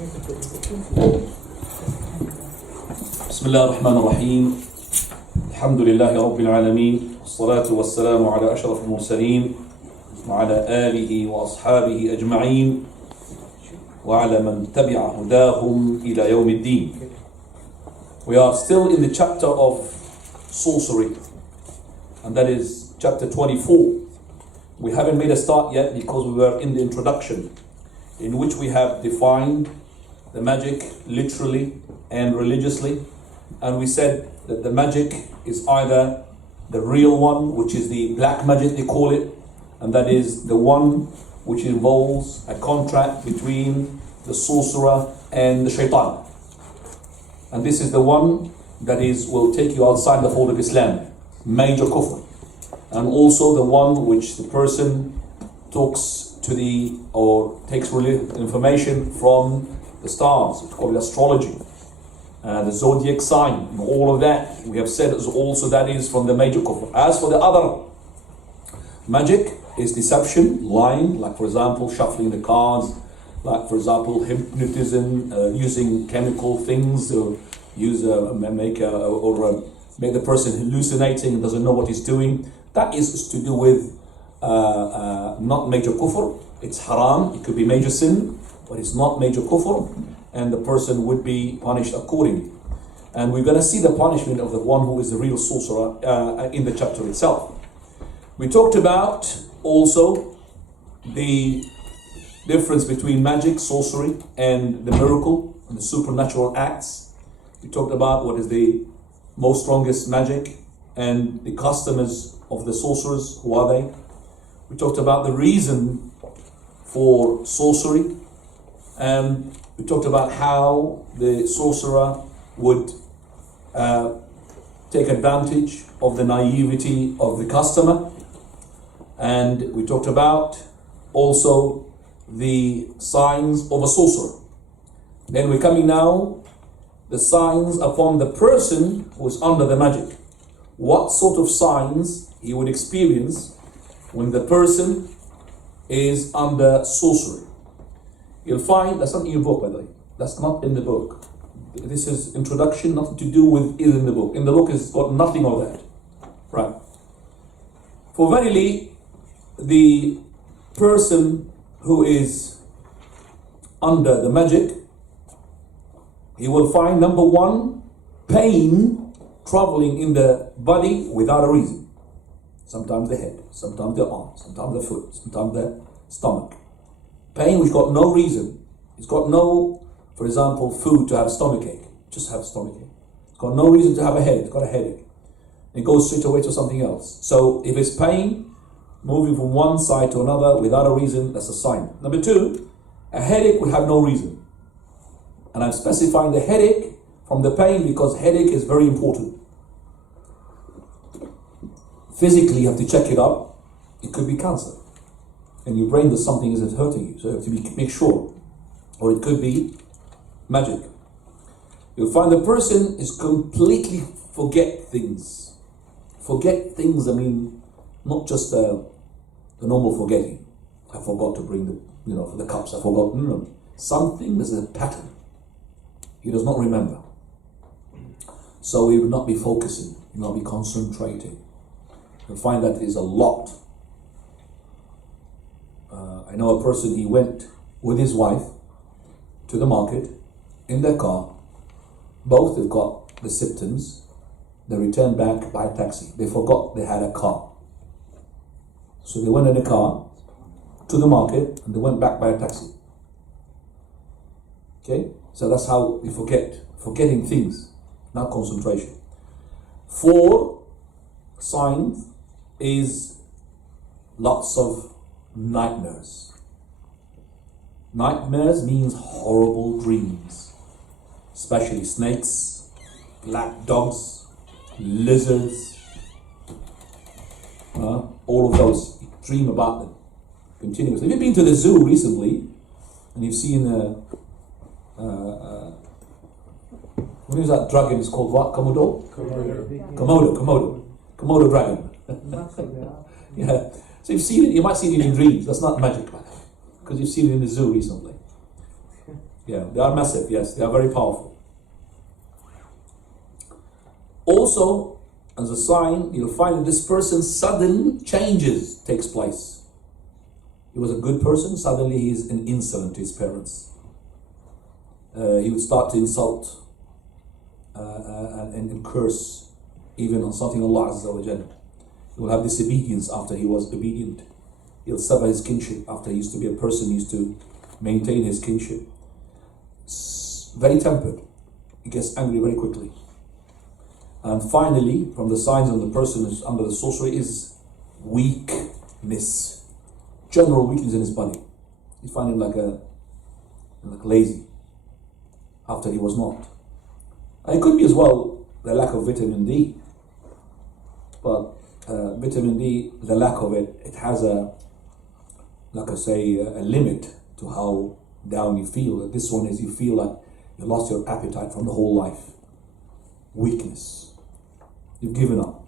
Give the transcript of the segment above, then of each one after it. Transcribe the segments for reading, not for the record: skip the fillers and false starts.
بسم الله الرحمن الرحيم الحمد لله رب العالمين والصلاة والسلام على أشرف المرسلين وعلى آله وأصحابه أجمعين وعلى من تبع هداهم إلى يوم الدين. We are still in the chapter of sorcery, and that is chapter 24. We haven't made a start yet because we were in the introduction, in which we have defined the magic literally and religiously, and we said that the magic is either the real one, which is the black magic they call it, and that is the one which involves a contract between the sorcerer and the shaitan, and this is the one that will take you outside the fold of Islam, major kufr, and also the one which the person takes information from the stars, it's called astrology, the zodiac sign, and all of that. We have said also that is from the major kufr. As for the other magic, is deception, lying, like for example shuffling the cards, like for example hypnotism, using chemical things, or make the person hallucinating and doesn't know what he's doing. That is to do with not major kufr. It's haram, it could be major sin, but it's not major kufr, and the person would be punished accordingly. And we're going to see the punishment of the one who is the real sorcerer in the chapter itself. We talked about also the difference between magic, sorcery, and the miracle and the supernatural acts. We talked about what is the most strongest magic and the customers of the sorcerers, who are they? We talked about the reason for sorcery, and we talked about how the sorcerer would take advantage of the naivety of the customer, and we talked about also the signs of a sorcerer. Then we're coming now the signs upon the person who is under the magic. What sort of signs he would experience when the person is under sorcery. You'll find, that's not in your book by the way, that's not in the book. This is introduction, nothing to do with is in the book. In the book it's got nothing of that. Right. For verily, the person who is under the magic, he will find, number one, pain traveling in the body without a reason. Sometimes the head, sometimes the arm, sometimes the foot, sometimes the stomach. Pain which got no reason. It's got no, for example, food to have a stomach ache. Just have a stomach ache. It's got no reason to have a headache. It's got a headache. It goes straight away to something else. So if it's pain moving from one side to another without a reason, that's a sign. Number two, a headache would have no reason. And I'm specifying the headache from the pain because headache is very important. Physically, you have to check it up. It could be cancer. And your brain does something isn't hurting you. So you have to make sure. Or it could be magic. You'll find the person is completely forget things. Forget things, I mean, not just the normal forgetting. I forgot to bring the cups. I forgot. No. Something, there's a pattern. He does not remember. So he will not be focusing. He will not be concentrating. You'll find that is a lot. I know a person, he went with his wife to the market in their car. Both have got the symptoms. They returned back by taxi. They forgot they had a car. So they went in a car to the market and they went back by a taxi. Okay? So that's how we forgetting things, not concentration. 4 signs is lots of nightmares. Nightmares means horrible dreams, especially snakes, black dogs, lizards, all of those. You dream about them continuously. If you've been to the zoo recently and you've seen what is that dragon? It's called what? Komodo dragon. Yeah. So you've seen it. You might see it in your dreams. That's not magic, man, because you've seen it in the zoo recently. Yeah, they are massive, yes, they are very powerful. Also, as a sign, you'll find that this person's sudden changes takes place. He was a good person, suddenly he's an insolent to his parents. He would start to insult and curse even on something Allah Azza wa Jalla. He will have disobedience after he was obedient. He'll sever his kinship after he used to be a person who used to maintain his kinship. Very tempered. He gets angry very quickly. And finally, from the signs of the person who's under the sorcery is weakness. General weakness in his body. You find him like lazy after he was not. And it could be as well the lack of vitamin D. But vitamin D, the lack of it, it has a limit to how down you feel. This one is you feel like you lost your appetite from the whole life. Weakness. You've given up.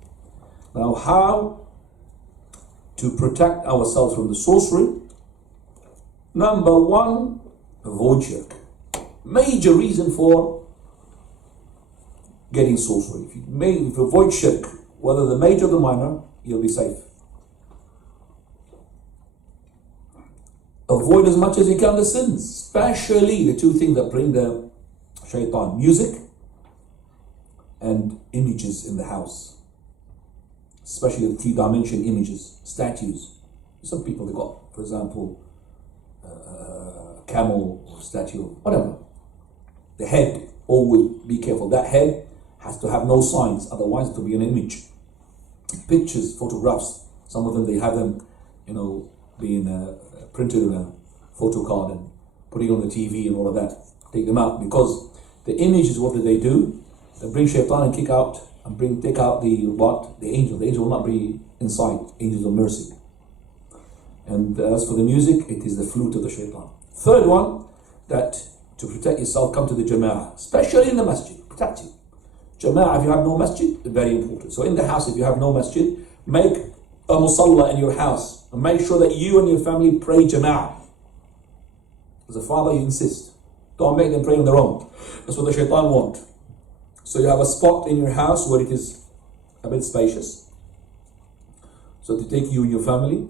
Now, how to protect ourselves from the sorcery? Number one, avoid shirk. Major reason for getting sorcery. If you avoid shirk, whether the major or the minor, you'll be safe. Avoid as much as you can the sins, especially the two things that bring the shaitan: music and images in the house, especially the three-dimensional images, statues. Some people, they got, for example, a camel or statue, whatever. The head, always be careful. That head has to have no signs, otherwise it will be an image. Pictures, photographs, some of them, they have them, being printed in a photo card and putting on the TV and all of that. Take them out, because the images, what do? They bring shaitan and take out the angel. The angel will not be inside, angels of mercy. And as for the music, it is the flute of the shaitan. Third one, that to protect yourself, come to the jama'ah, especially in the masjid, protect you. Jama'ah, if you have no masjid, very important. So in the house, if you have no masjid, make a musalla in your house and make sure that you and your family pray jama'ah. As a father, you insist. Don't make them pray on their own. That's what the shaitan wants. So you have a spot in your house where it is a bit spacious. So to take you and your family,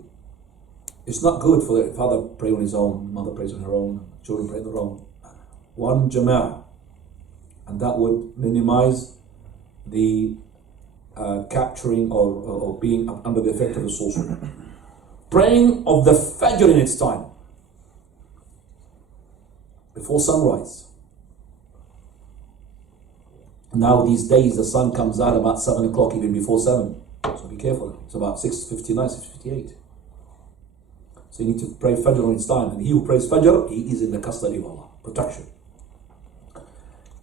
it's not good for the father pray on his own, mother prays on her own, children pray on their own. One jama'ah. And that would minimize the capturing or being under the effect of the sorcery. Praying of the Fajr in its time, before sunrise. Now these days the sun comes out about 7 o'clock, even before 7. So be careful. It's about 6:59, 6:58. So you need to pray Fajr on its time. And he who prays Fajr, he is in the custody of Allah. Protection.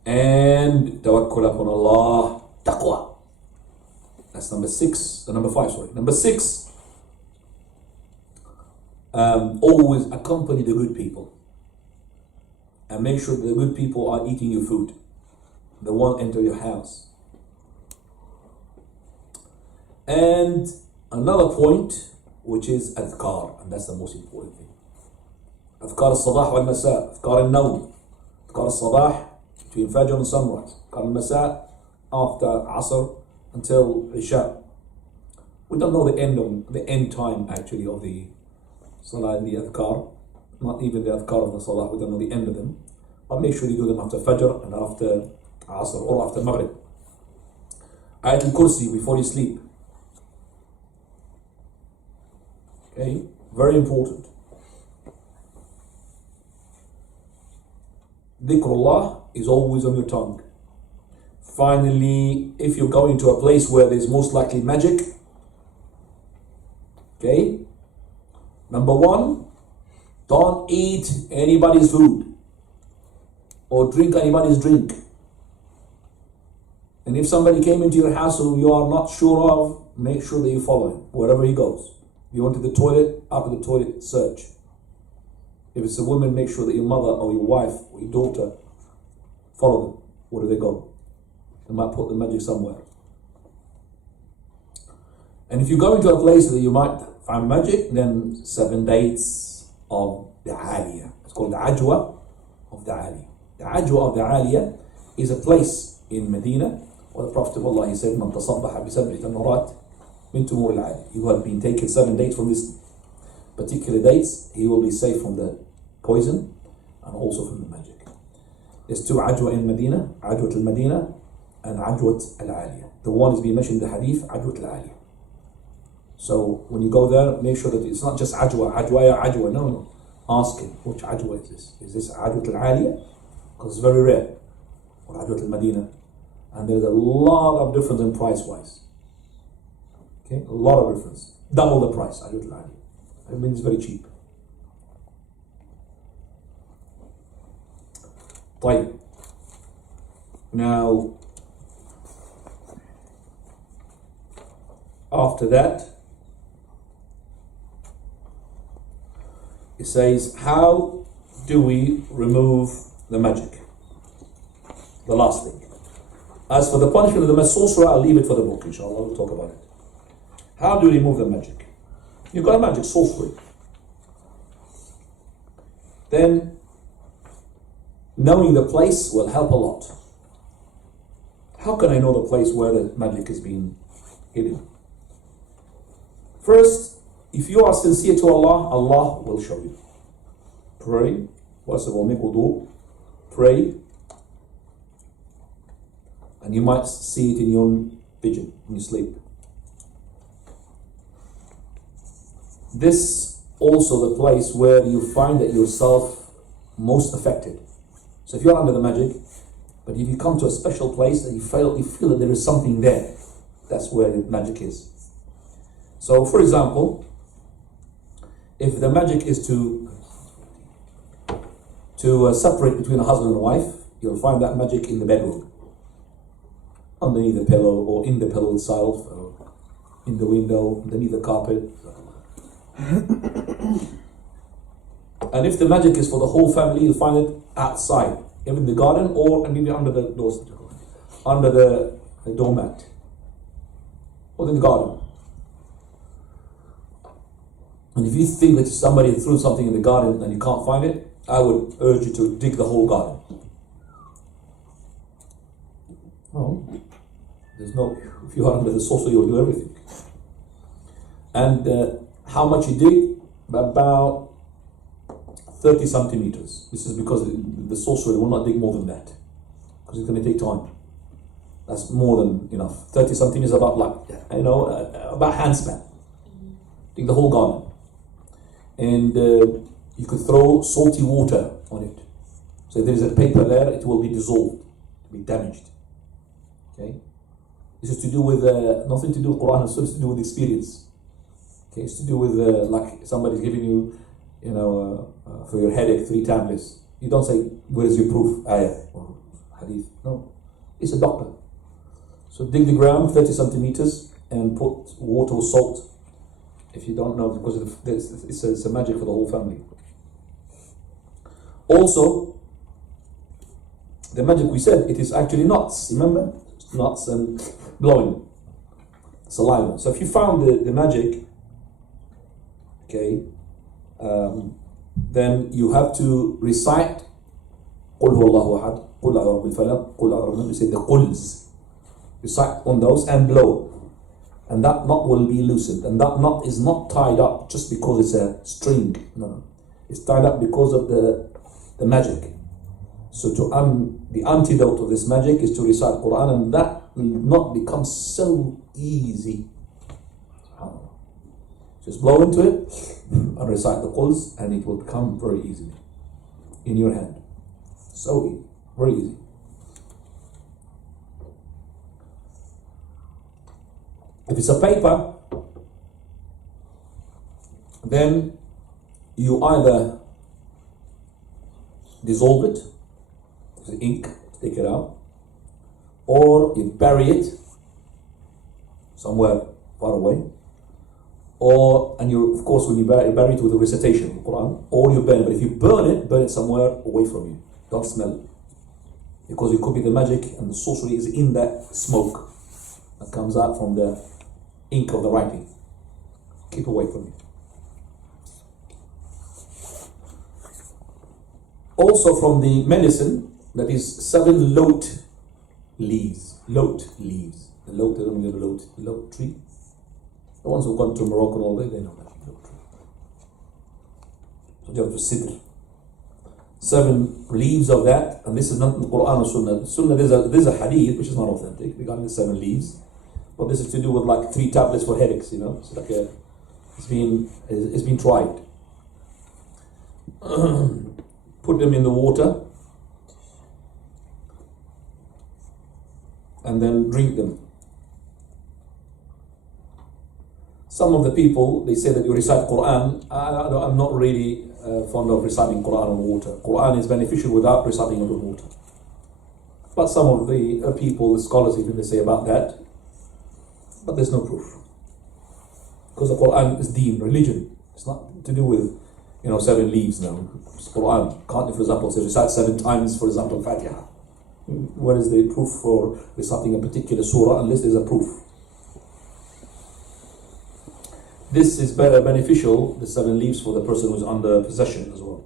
And tawakkul upon Allah. Taqwa. That's number 5, sorry. Number 6. Always accompany the good people. And make sure the good people are eating your food. They won't enter your house. And another point, which is adhkar, and that's the most important thing. Adhkar al-sabah wal-masa, adhkar al-nawm, adhkar al-sabah between Fajr and sunrise, adhkar al-masa after Asr until Isha. We don't know the end time actually of the Salah and the adhkar, not even the adhkar of the Salah, we don't know the end of them. But make sure you do them after Fajr and after Asr or after Maghrib. Ayat al-Kursi before you sleep. Okay, very important. Dhikrullah is always on your tongue. Finally, if you're going to a place where there's most likely magic, okay, number 1, don't eat anybody's food or drink anybody's drink. And if somebody came into your house who you are not sure of, make sure that you follow him wherever he goes. If you went to the toilet, after the toilet, search. If it's a woman, make sure that your mother or your wife or your daughter follow them. Where do they go? They might put the magic somewhere. And if you go into a place that you might find magic, then 7 dates of the aliyah. It's called the ajwa. of the Aliyah. The Ajwa of the Aliyah is a place in Medina where the Prophet of Allah, he said, Man tasabbaha bi sab'i tamarat min tumur al-Aliyah. He who had been taken 7 dates from this particular dates, he will be safe from the poison and also from the magic. There's 2 Ajwa in Medina, Ajwat al-Medina and Ajwat al-Aliyah. The one is being mentioned in the hadith, Ajwat al-Aliyah. So when you go there, make sure that it's not just Ajwa, Ajwa. No. Ask him, which Ajwa is this? Is this Ajwat al-Aliyah? Because it's very rare. Or Ajwat al-Medina. And there's a lot of difference in price-wise. Okay, a lot of difference. Double the price, Ajwat al-Aliyah. I mean, it's very cheap. طيب. Now, after that, it says, how do we remove the magic? The last thing. As for the punishment of the sorcerer, I'll leave it for the book, inshallah. We'll talk about it. How do you remove the magic? You've got a magic, sorcery. Then, knowing the place will help a lot. How can I know the place where the magic is being hidden? First, if you are sincere to Allah, Allah will show you. Pray. First of all, make wudu. Pray. And you might see it in your vision, in your sleep. This also the place where you find that yourself most affected. So if you're under the magic, but if you come to a special place and you feel that there is something there, that's where the magic is. So for example, if the magic is to separate between a husband and a wife, you'll find that magic in the bedroom, underneath the pillow, or in the pillow itself, or in the window, underneath the carpet. And if the magic is for the whole family, you'll find it outside, even in the garden, or maybe under the doors, under the doormat, or in the garden. And if you think that somebody threw something in the garden and you can't find it, I would urge you to dig the whole garden. Oh, there's no, if you are under the sorcery, you'll do everything. And how much you dig? About 30 centimeters. This is because the sorcerer will not dig more than that, because it's going to take time. That's more than enough. 30 centimeters is about about handspan. Dig the whole garden. And you could throw salty water on it. So if there is a paper there, it will be dissolved, be damaged. Okay? This is to do with, nothing to do with Quran and Sunnah, it's to do with experience. Okay, it's to do with, like somebody's giving you, for your headache, 3 tablets. You don't say, where is your proof? Ayah or hadith. No, it's a doctor. So dig the ground 30 centimeters and put water or salt. If you don't know, because it's a magic for the whole family. Also, the magic we said, it is actually nuts. Remember? Nuts and blowing saliva. So if you found the magic, okay, then you have to recite قُلْ هُوَ اللَّهُ أَحَدٌ قُلْ أَعُوذُ بِرَبِّ الْفَلَقِ قُلْ أَعُوذُ بِرَبِّ النَّاسِ. You say the quls. Recite on those and blow. And that knot will be loosened. And that knot is not tied up just because it's a string. No. It's tied up because of the magic. So the antidote of this magic is to recite Quran, and that knot becomes so easy. Just blow into it and recite the quls, and it will become very easily in your hand. So easy, very easy. If it's a paper, then you either dissolve it, the ink, take it out, or you bury it somewhere far away, and you, of course, when you bury it with a recitation of the Quran, or you burn it. But if you burn it somewhere away from you. Don't smell it, because it could be the magic and the sorcery is in that smoke that comes out from the ink of the writing. Keep away from it. Also from the medicine, that is 7 lote leaves. Lote leaves. The lote, they don't know the lote tree. The ones who've gone to Morocco all day, they know that lote tree. So you have to sidr. 7 leaves of that, and this is not in the Quran or Sunnah. Sunnah, there's a hadith which is not authentic regarding the 7 leaves, but this is to do with like 3 tablets for headaches. It's like it's been tried. Put them in the water and then drink them. Some of the people, they say that you recite Quran. I'm not really fond of reciting Quran on water. Quran is beneficial without reciting it on water. But some of the people, the scholars even, they say about that. But there's no proof. Because the Quran is deen, religion. It's not to do with 7 leaves now. It's Quran. Can't, for example, say recite 7 times, for example, Fatiha. What is the proof for reciting a particular surah unless there's a proof? This is better beneficial, the 7 leaves, for the person who's under possession as well.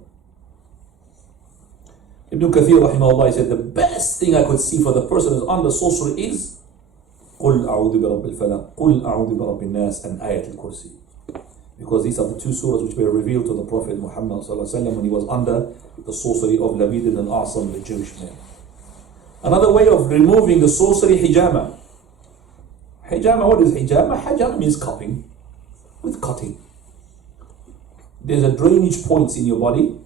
Ibn Kathir rahimahullah said the best thing I could see for the person who's under sorcery is قُلْ أَعُوذُ بِرَبِّ الْفَلَقِ قُلْ أَعُوذُ بِرَبِّ النَّاسِ and Ayat al-Kursi. Because these are the 2 surahs which were revealed to the Prophet Muhammad ﷺ when he was under the sorcery of Labid ibn al-Asam, the Jewish man. Another way of removing the sorcery, hijama. Hijama, what is hijama? Hijama means cutting. With cutting. There's a drainage points in your body.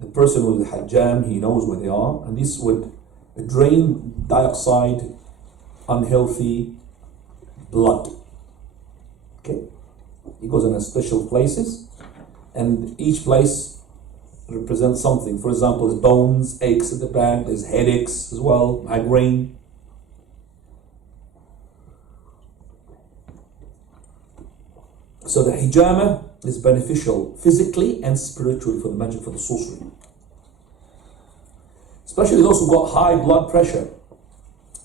The person with the hajjam, he knows where they are, and this would drain dioxide, unhealthy blood. Okay? It goes in a special places, and each place represents something. For example, there's bones, aches at the back, there's headaches as well, migraine. So the hijama is beneficial physically and spiritually for the magic, for the sorcery. Especially those who got high blood pressure.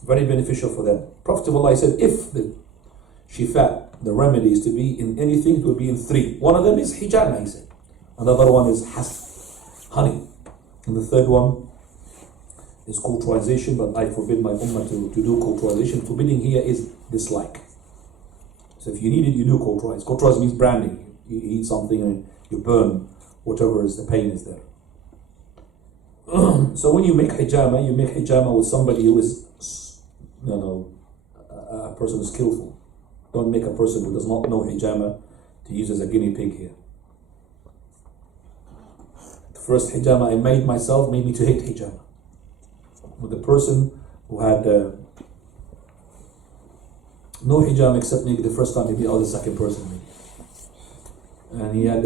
Very beneficial for them. Prophet of Allah said, if the shifa, the remedy is to be in anything, it will be in 3. One of them is hijama, he said. Another one is honey. And the third one is cauterization, but I forbid my ummah to do cauterization. Forbidding here is dislike. So if you need it, you do cauterize. Cauterize means branding. You eat something and you burn whatever is the pain is there. So when you make hijama with somebody who is, a person who is skillful. Don't make a person who does not know hijama to use as a guinea pig here. The first hijama I made myself made me to hate hijama. With the person who had no hijama except maybe the first time, maybe or the second person maybe. And he had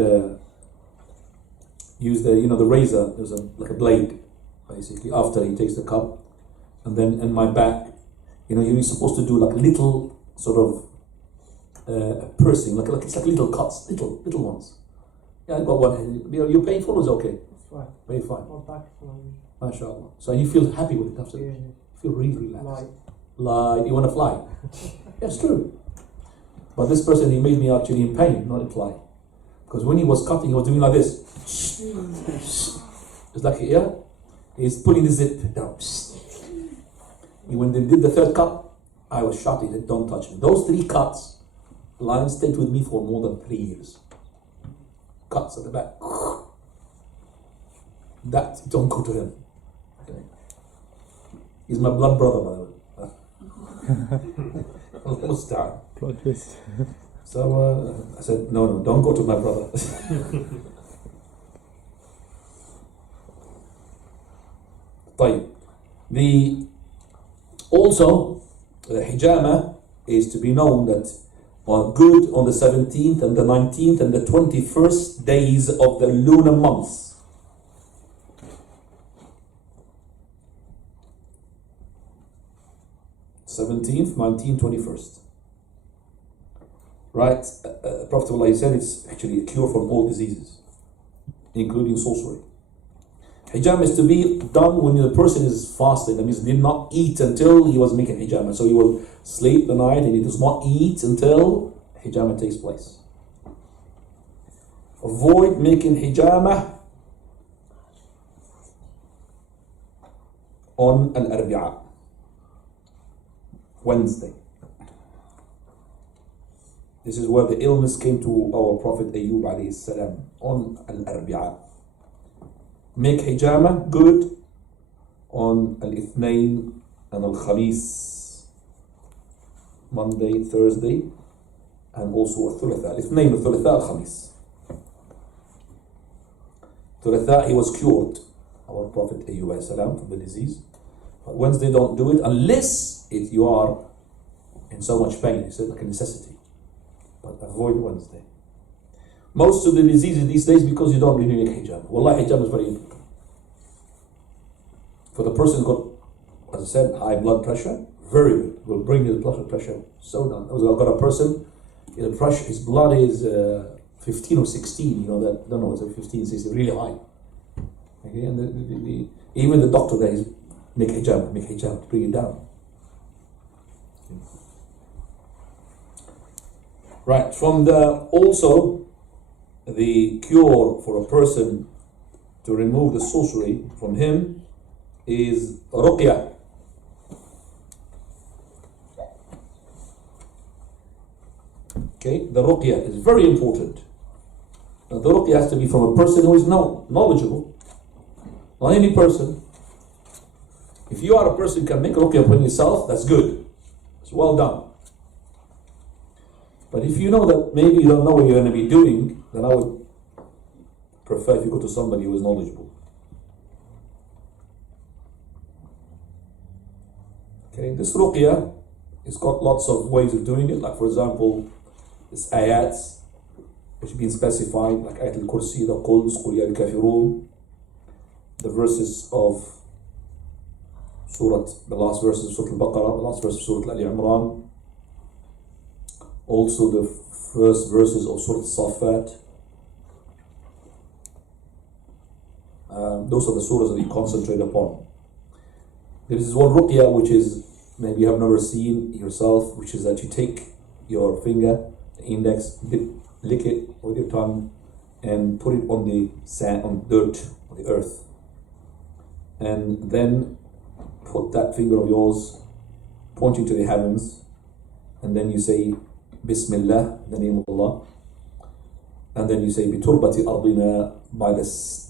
used the razor. There's like a blade, basically. After he takes the cup, and then in my back, you're supposed to do like little sort of piercing, like it's like little cuts, little ones. Yeah, I got one. You're painful or is it okay? Fine. Very fine. My back is MashaAllah. So you feel happy with it after? Yeah. You feel really relaxed. Light. You want to fly? That's true. But this person, he made me actually in pain, not in fly. Because when he was cutting, he was doing like this. It's like, he's pulling the zip down. When they did the 3rd cut, I was shocked. He said, don't touch me. Those 3 cuts, the lion stayed with me for more than 3 years. Cuts at the back. That, don't go to him. Okay. He's my blood brother, by the way. Almost down. Plot twist. So I said, no, don't go to my brother. Also, the hijama is to be known that on the 17th and the 19th and the 21st days of the lunar months. th 19th, 21st. Right? Prophet Allah said it's actually a cure from all diseases, including sorcery. Hijama is to be done when the person is fasting. That means he did not eat until he was making hijama. So he will sleep the night and he does not eat until hijama takes place. Avoid making hijama on Al-Arbi'a, Wednesday. This is where the illness came to our Prophet Ayyub alayhi salam, on Al-Arbi'a. Make hijama good on Al-Ithnain and Al-Khamis, Monday, Thursday, and also Al-Thulatha. Al-Ithnain, Al-Thulatha, Al-Khamis. Thulatha, he was cured, our Prophet Ayyub alayhi salam, from the disease. But Wednesday, don't do it unless you are in so much pain. It's like a necessity. But avoid Wednesday. Most of the diseases these days because you don't really make hijab. Wallah, hijab is very important. For the person who got, as I said, high blood pressure, very good. Will bring his blood pressure so down. I've got a person, his blood is 15 or 16, that, I don't know, it's 15, 16, really high. Okay, and even the doctor there is make hijab to bring it down. Right, from also the cure for a person to remove the sorcery from him is ruqya. Okay, the ruqya is very important. Now, the ruqya has to be from a person who is knowledgeable, not any person. If you are a person who can make ruqya upon yourself, that's good. It's well done. But if you know that maybe you don't know what you're going to be doing, then I would prefer if you go to somebody who is knowledgeable. Okay, this ruqya has got lots of ways of doing it. Like, for example, this ayats, which have been specified, like Ayat al-Kursi, the Quds, Qul Ya al-Kafirun, the verses of the last verses of Surah Al-Baqarah, the last verse of Surah Al-Imran, also the first verses of Surah Al-Safat. Those are the surahs that you concentrate upon. There is one ruqya which is, maybe you have never seen yourself, which is that you take your finger, the index, lick it with your tongue, and put it on the sand, on dirt, on the earth. And then put that finger of yours pointing to the heavens, and then you say Bismillah, the name of Allah, and then you say Biturbati ardina, by the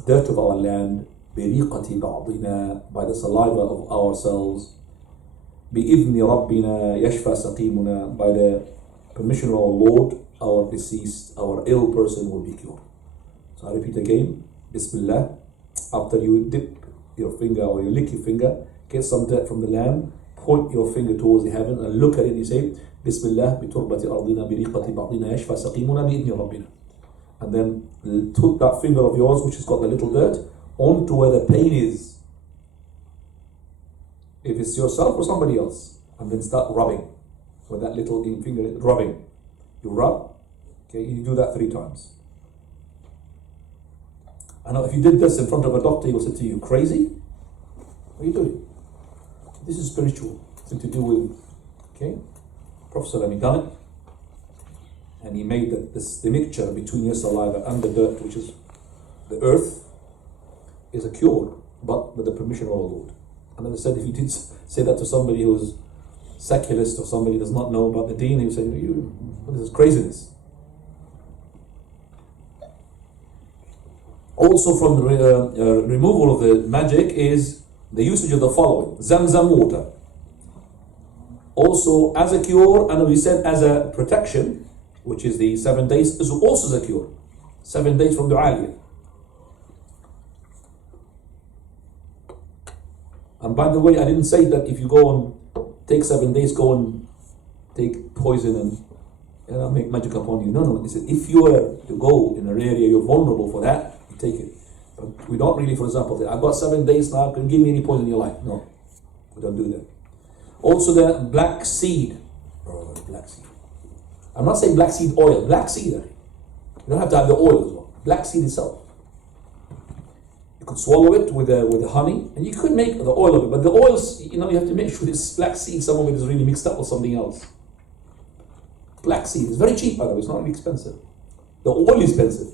dirt of our land, Biriqati ba'dina, by the saliva of ourselves, Bi'idhni Rabbina yashfa saqimuna, by the permission of our Lord, our deceased, our ill person will be cured. So I repeat again, Bismillah. After you dip your finger or you lick your finger, get some dirt from the land, point your finger towards the heaven and look at it, and you say Bismillah, biturbati ardina, biriqati ba'dina, yashfa saqimuna, bi'idhni rabbina. And then put that finger of yours, which has got the little dirt, onto where the pain is. If it's yourself or somebody else. And then start rubbing with that little finger, rubbing. You rub, okay, you do that 3 times. I know if you did this in front of a doctor, he will say to you, crazy? What are you doing? This is spiritual. It's to do with, okay? Prophet ﷺ done it, and he made the mixture between your saliva and the dirt, which is the earth, is a cure, but with the permission of our Lord. And as I said, if you did say that to somebody who's secularist or somebody who does not know about the deen, he would say, this is craziness. Also from the removal of the magic is the usage of the following: Zamzam water. Also as a cure, and we said as a protection, which is the 7 days, is also a cure. 7 days from the Aliyah. And by the way, I didn't say that if you go and take 7 days, go and take poison and make magic upon you. No. He said if you were to go in an area you're vulnerable for that, you take it. But we don't really, for example, say, I've got 7 days now, can you give me any poison in your life? No, we don't do that. Also the black seed. Black seed. I'm not saying black seed oil, black seed. You don't have to have the oil as well. Black seed itself. You could swallow it with the honey, and you could make the oil of it. But the oils, you have to make sure this black seed, some of it is really mixed up with something else. Black seed is very cheap, by the way. It's not really expensive. The oil is expensive.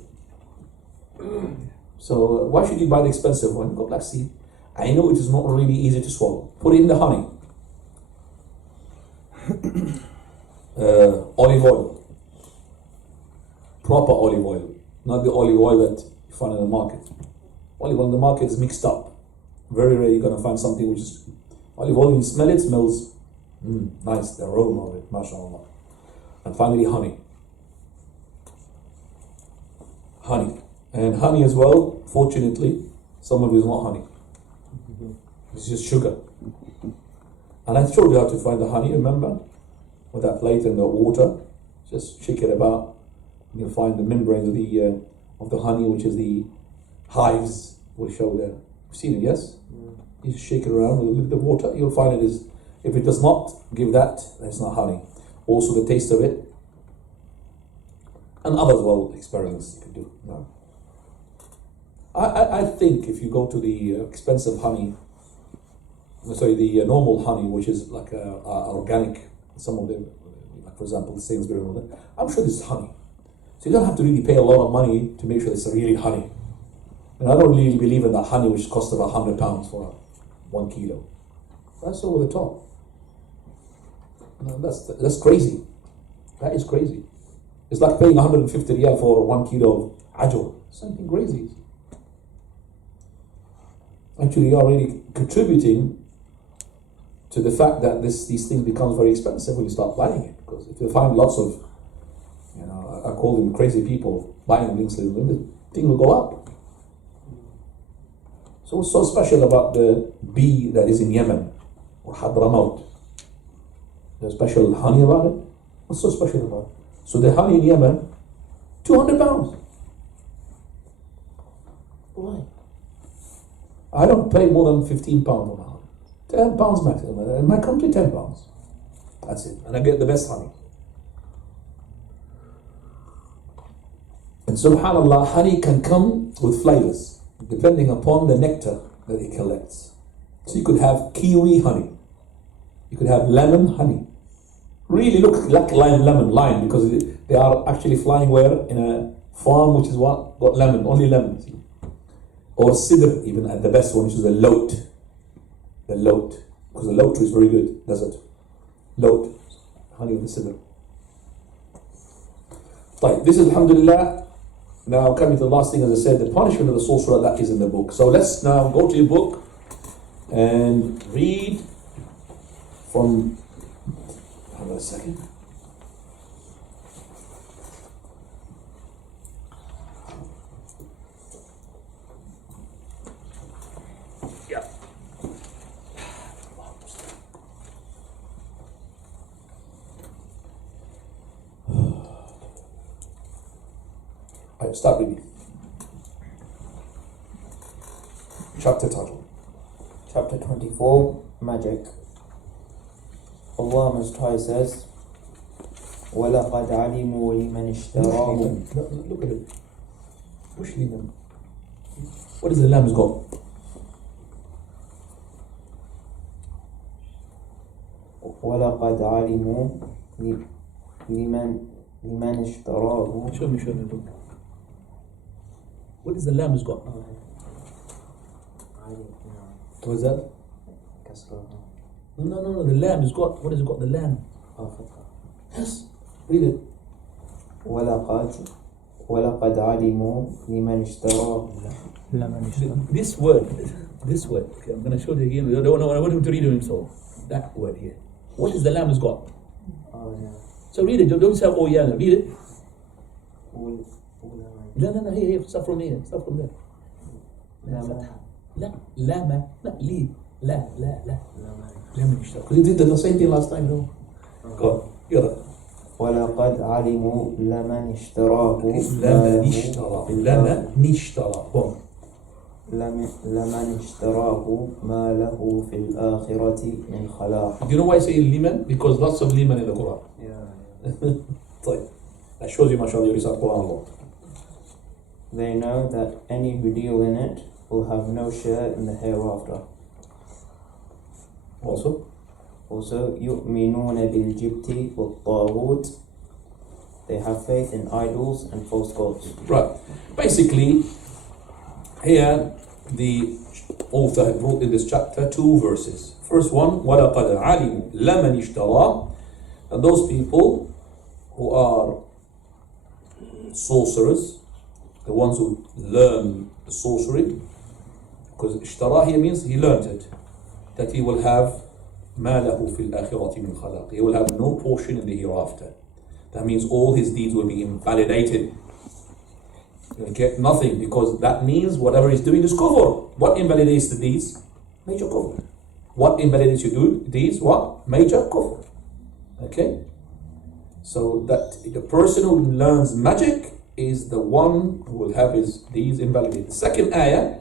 So why should you buy the expensive one? Got black seed. I know it is not really easy to swallow. Put in the honey. Olive oil. Proper olive oil. Not the olive oil that you find in the market. Olive oil in the market is mixed up. Very rare you're going to find something which is olive oil. You smell it, smells nice, the aroma of it, mashallah. And finally honey. Honey. And honey as well, fortunately, some of it is not honey. It's just sugar. And I showed you how to find the honey, remember? With that plate and the water. Just shake it about. You'll find the membrane of the honey, which is the hives, will show there. You've seen it, yes? You just shake it around with a little bit of water. You'll find it is, if it does not give that, then it's not honey. Also the taste of it. And other experiments you can do. No. I think if you go to the expensive honey, the normal honey, which is like organic, some of them, like for example, Sainsbury and all that, I'm sure this is honey. So you don't have to really pay a lot of money to make sure it's really honey. And I don't really believe in that honey which costs about £100 for 1 kilo. That's over the top. No, that's crazy. That is crazy. It's like paying 150 riyal for 1 kilo of ajwa. Something crazy. Actually, you are really contributing to the fact that these things becomes very expensive when you start buying it. Because if you find lots of, I call them crazy people buying things, the thing will go up. So what's so special about the bee that is in Yemen or Hadramaut? There's special honey about it? What's so special about it? So the honey in Yemen, £200. Why? I don't pay more than £15 on honey. £10 maximum. In my country, £10. That's it. And I get the best honey. And subhanAllah, honey can come with flavors, depending upon the nectar that it collects. So you could have kiwi honey. You could have lemon honey. Really look like lime, because they are actually flying where? In a farm which is what? Got lemon, only lemon. See? Or sidr, even at the best one, which is the lote. The lote. Because the lote is very good, does it? Lote. Honey with the sidr. Right, this is alhamdulillah. Now coming to the last thing, as I said, the punishment of the sorcerer, that is in the book. So let's now go to your book and read from, hold on a second. Yeah. All right, start reading. Chapter title. Chapter 24, Magic. Allah Most High says, وَلَقَدْ عَلِمُوا لِمَنِ اشْتَرَاهُ. Look at it. Mushliman. What is the lamb's got? وَلَقَدْ عَلِمُوا لِمَنِ اشْتَرَاهُ. Show me the book. What is the lamb's got? What is that? No. The lamb is got. What has it got? The lamb. Yes. Read it. وَلَقَدْ عَلِمُوا لِمَنِ اشْتَرَاهُ. This word. Okay, I'm going to show it again. I want him to read it himself. That word here. What is the lamb has got? Oh, yeah. So read it. Don't say, oh yeah. Read it. No. Here. Start from here. Start from there. Lama. Not li. La. Because you did the same thing last time, no? Go on. Yalla. وَلَقَدْ عَلِمُوا لَمَنِ اشْتَرَاهُ لَمَنِ اشْتَرَاهُ مَا لَهُ فِي الْآخِرَةِ مِنْ خَلَاقٍ. Do you know why I say liman? Because lots of liman in the Quran. Yeah. طيب. That shows you, mashallah, you recite Quran a lot. They know that any who deal in it will have no share in the hereafter. Also, يُؤْمِنُونَ بِالْجِبْتِ وَالطَّاغُوتِ. They have faith in idols and false gods. right. Basically, here the author had brought in this chapter 2 verses. First one, وَلَقَدْ عَلِمُوا لَمَنِ اشْتَرَى. And those people who are sorcerers, the ones who learn the sorcery, because اشترى here means he learned it, that he will have مَا لَهُ فِي الْآخِرَةِ مِنْ خَلَقٍ. He will have no portion in the hereafter. That means all his deeds will be invalidated. He'll get nothing, because that means whatever he's doing is kufr. What invalidates the deeds? Major kufr. What invalidates your deeds? What? Major kufr. Okay? So that the person who learns magic is the one who will have his deeds invalidated. The second ayah,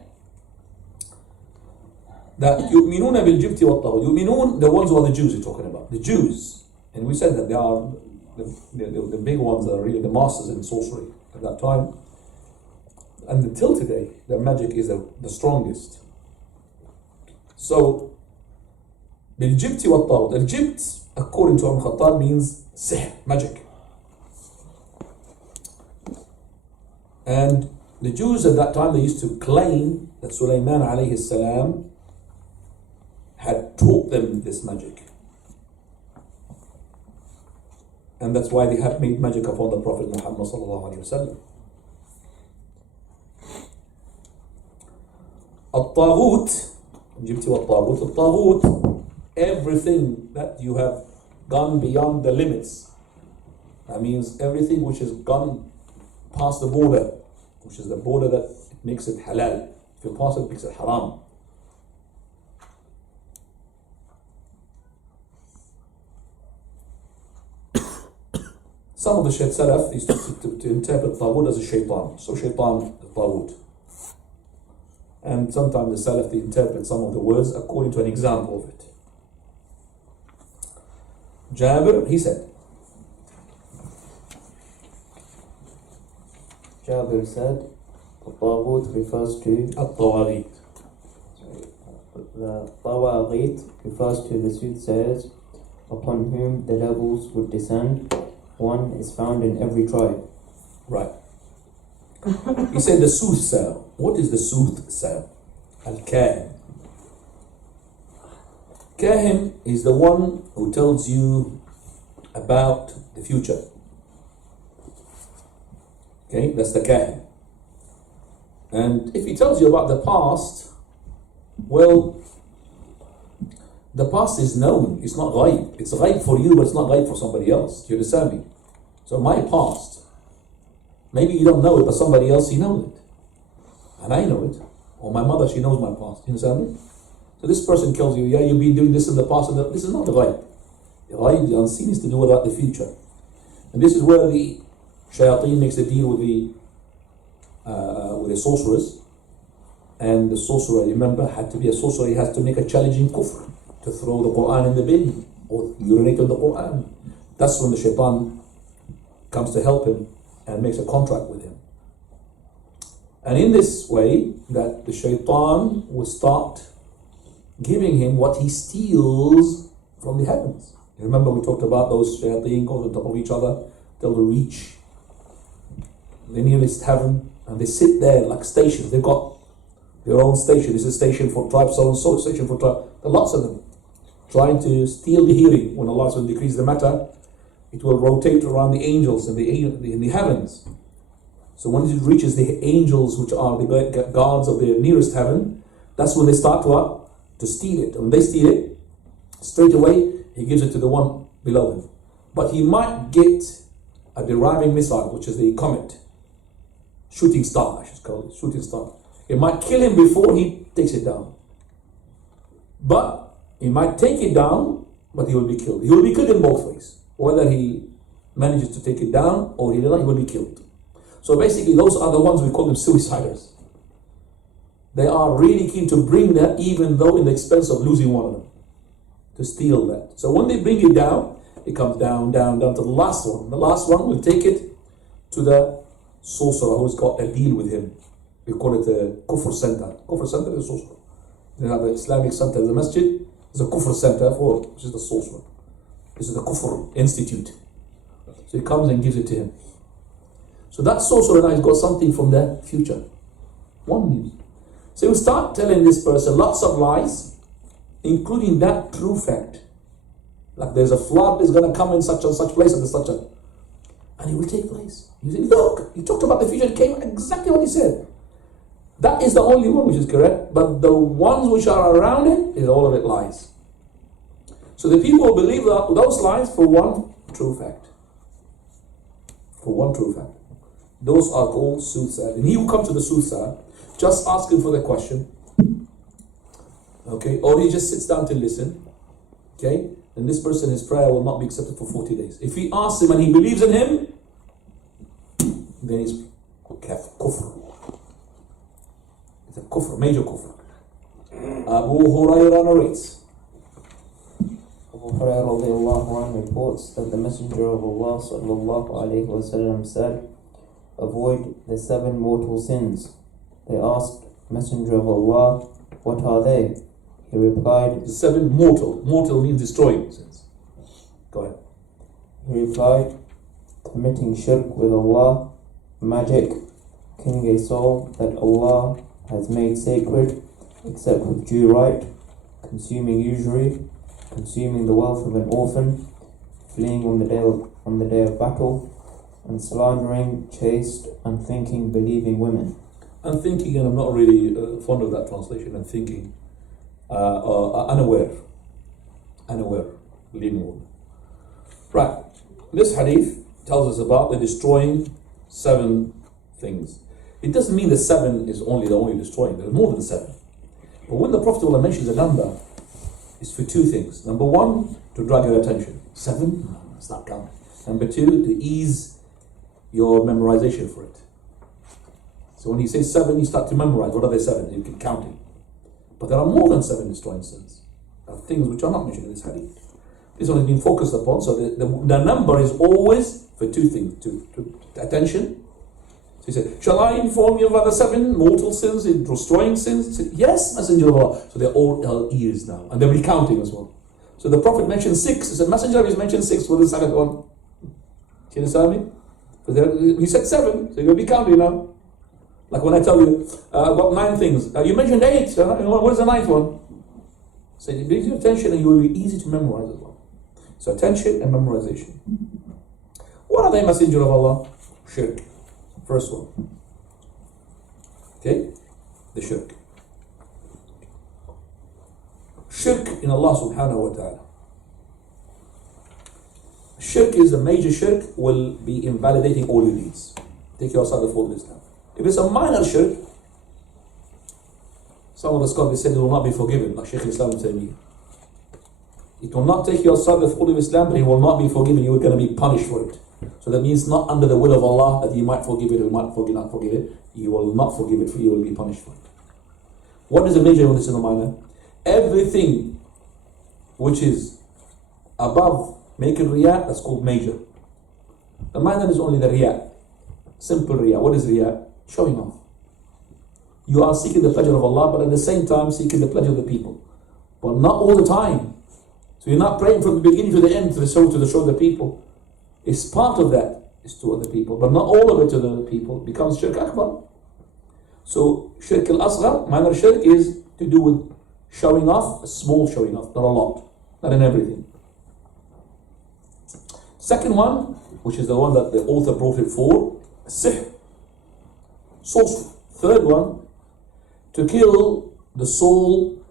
that يُؤْمِنُونَ بِالْجِبْتِ وَالطَّاغُوتِ. يُؤْمِنُون, the ones who are the Jews we're talking about. The Jews. And we said that they are the big ones that are really the masters in sorcery at that time. And until today, their magic is the strongest. So, بِالْجِبْتِ وَالطَّاغُوتِ. Al-Jibt, according to Ibn Khattab, means sihr, magic. And the Jews at that time, they used to claim that Sulaiman alayhi salam had taught them this magic. And that's why they had made magic upon the Prophet Muhammad sallallahu alayhi wa sallam. At-Taghut, Jibti wa Taghut, At-Taghut, everything that you have gone beyond the limits. That means everything which has gone past the border, which is the border that makes it halal. If you pass it, it makes it haram. Some of the Salaf used to interpret Taghut as a shaitan. So shaitan, Taghut. And sometimes the Salaf, they interpret some of the words according to an example of it. Jabir, he said, Jabir said, At-Taghut refers to At-Tawaghit. The Tawaghit refers to the soothsayers upon whom the devils would descend. One is found in every tribe. Right. He said the soothsayer. What is the soothsayer? Al-Kahin. Kahin is the one who tells you about the future. Okay, that's the Kahin. And if he tells you about the past, well, the past is known. It's not ghaib. It's ghaib for you, but it's not ghaib for somebody else. Do you understand me? So my past, maybe you don't know it, but somebody else, he knows it. And I know it. Or my mother, she knows my past. Do you understand me? So this person tells you, yeah, you've been doing this in the past, and this is not the ghaib. The ghaib, the unseen, is to do about the future. And this is where the shayateen makes a deal with the sorcerers. And the sorcerer, remember, had to be a sorcerer. He has to make a challenging kufr, to throw the Quran in the bin or urinate on the Quran. That's when the shaitan comes to help him and makes a contract with him. And in this way, that the shaitan will start giving him what he steals from the heavens. You remember we talked about those shayateen goes on top of each other till they reach the nearest heaven, and they sit there like stations. They've got their own station. This is a station for tribe so and so, station for tribe. There are lots of them trying to steal the hearing. When Allah will decrease the matter, it will rotate around the angels in the heavens. So when it reaches the angels, which are the guards of the nearest heaven, that's when they start to steal it. And when they steal it, straight away he gives it to the one below him. But he might get a deriving missile, which is the comet, shooting star, I should call it, shooting star. It might kill him before he takes it down. But he might take it down, but he will be killed. He will be killed in both ways. Whether he manages to take it down or he doesn't, he will be killed. So basically, those are the ones we call them suiciders. They are really keen to bring that, even though in the expense of losing one of them, to steal that. So when they bring it down, it comes down, down, down to the last one. The last one will take it to the sorcerer who's got a deal with him. We call it a kufr center. Kufr center is sorcerer. You have the Islamic center, the masjid is a kufr center for, which is the sorcerer. This is the kufr institute. So he comes and gives it to him. So that sorcerer now has got something from the future. One news. So you start telling this person lots of lies, including that true fact. Like there's a flood is going to come in such and such place and such a... And it will take place. You say, look, you talked about the future, it came exactly what he said. That is the only one which is correct, but the ones which are around it, is all of it lies. So the people believe that those lies for one true fact. For one true fact. Those are called soothsayers. And he who comes to the soothsayer, just ask him for the question. Okay, or he just sits down to listen. Okay, and this person, his prayer will not be accepted for 40 days. If he asks him and he believes in him, then he's kufr. It's a kufr, major kufr. Abu Hurairah narrates. Abu Hurairah radiallahu anhu reports that the Messenger of Allah sallallahu alayhi wa sallam said, avoid the 7 mortal sins. They asked, Messenger of Allah, what are they? He replied, 7 mortal. Mortal means destroying sins. Go ahead. He replied, committing shirk with Allah, magic, killing a soul that Allah has made sacred, except with due right, consuming usury, consuming the wealth of an orphan, fleeing on the day of battle, and slandering chaste, unthinking, believing women. Unthinking, and I'm not really fond of that translation, unthinking. Unaware, believing woman. Right, this hadith tells us about the destroying 7 things. It doesn't mean that 7 is the only destroying. There's more than 7. But when the Prophet mentions a number, it's for 2 things. Number 1, to drag your attention. 7, no, it's not counting. Number 2, to ease your memorization for it. So when you say 7, you start to memorize. What are they 7? You keep counting. But there are more than 7 destroying sins. There are things which are not mentioned in this hadith. This one has been focused upon. So the number is always for 2 things. To attention. So he said, shall I inform you of other 7 mortal sins, destroying sins? He said, yes, Messenger of Allah. So they're all ears now. And they're recounting as well. So the Prophet mentioned 6. He said, Messenger of Allah mentioned 6 for the 7th one. Can you understand me? He said 7. So you're going to be counting now. Like when I tell you, I've got 9 things. You mentioned 8. What is the 9th one? So it brings your attention and you will be easy to memorize as well. So attention and memorization. What are they, Messenger of Allah? Shirk. First one. Okay? The shirk. Shirk in Allah subhanahu wa ta'ala. Shirk is a major shirk, will be invalidating all your deeds. Take you outside the fold of Islam. If it's a minor shirk, some of the scholars said it will not be forgiven, like Sheikh Islam Taymiyyah. It will not take you outside the fold of Islam, but it will not be forgiven. You are going to be punished for it. So that means not under the will of Allah that you might forgive it or might not forgive it. You will not forgive it, for you will be punished for it. What is the major and what is the minor? Everything which is above making riyah, that's called major. The minor is only the riyah. Simple riyah. What is riyah? Showing off. You are seeking the pleasure of Allah, but at the same time seeking the pleasure of the people. But not all the time. So you're not praying from the beginning to the end to show the people. It's part of that is to other people, but not all of it to the other people. It becomes shirk akbar. So shirk al-asghar, minor shirk, is to do with showing off, a small showing off, not a lot, not in everything. Second one, which is the one that the author brought it for, sihr, sorcery. Third one, to kill the soul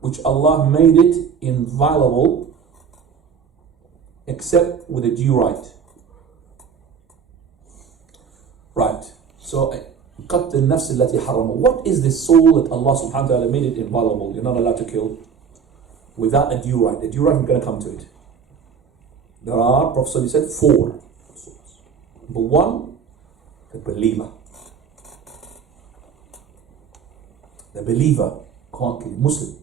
which Allah made it inviolable except with a due right. Right. So, قَتْلِ النَّفْسِ الَّتِي حَرَمَ. What is the soul that Allah subhanahu wa ta'ala made it inviolable? You're not allowed to kill without a due right. The due right, I'm going to come to it. There are, Prophet said, 4 souls. Number 1, the believer. The believer can't kill, Muslim.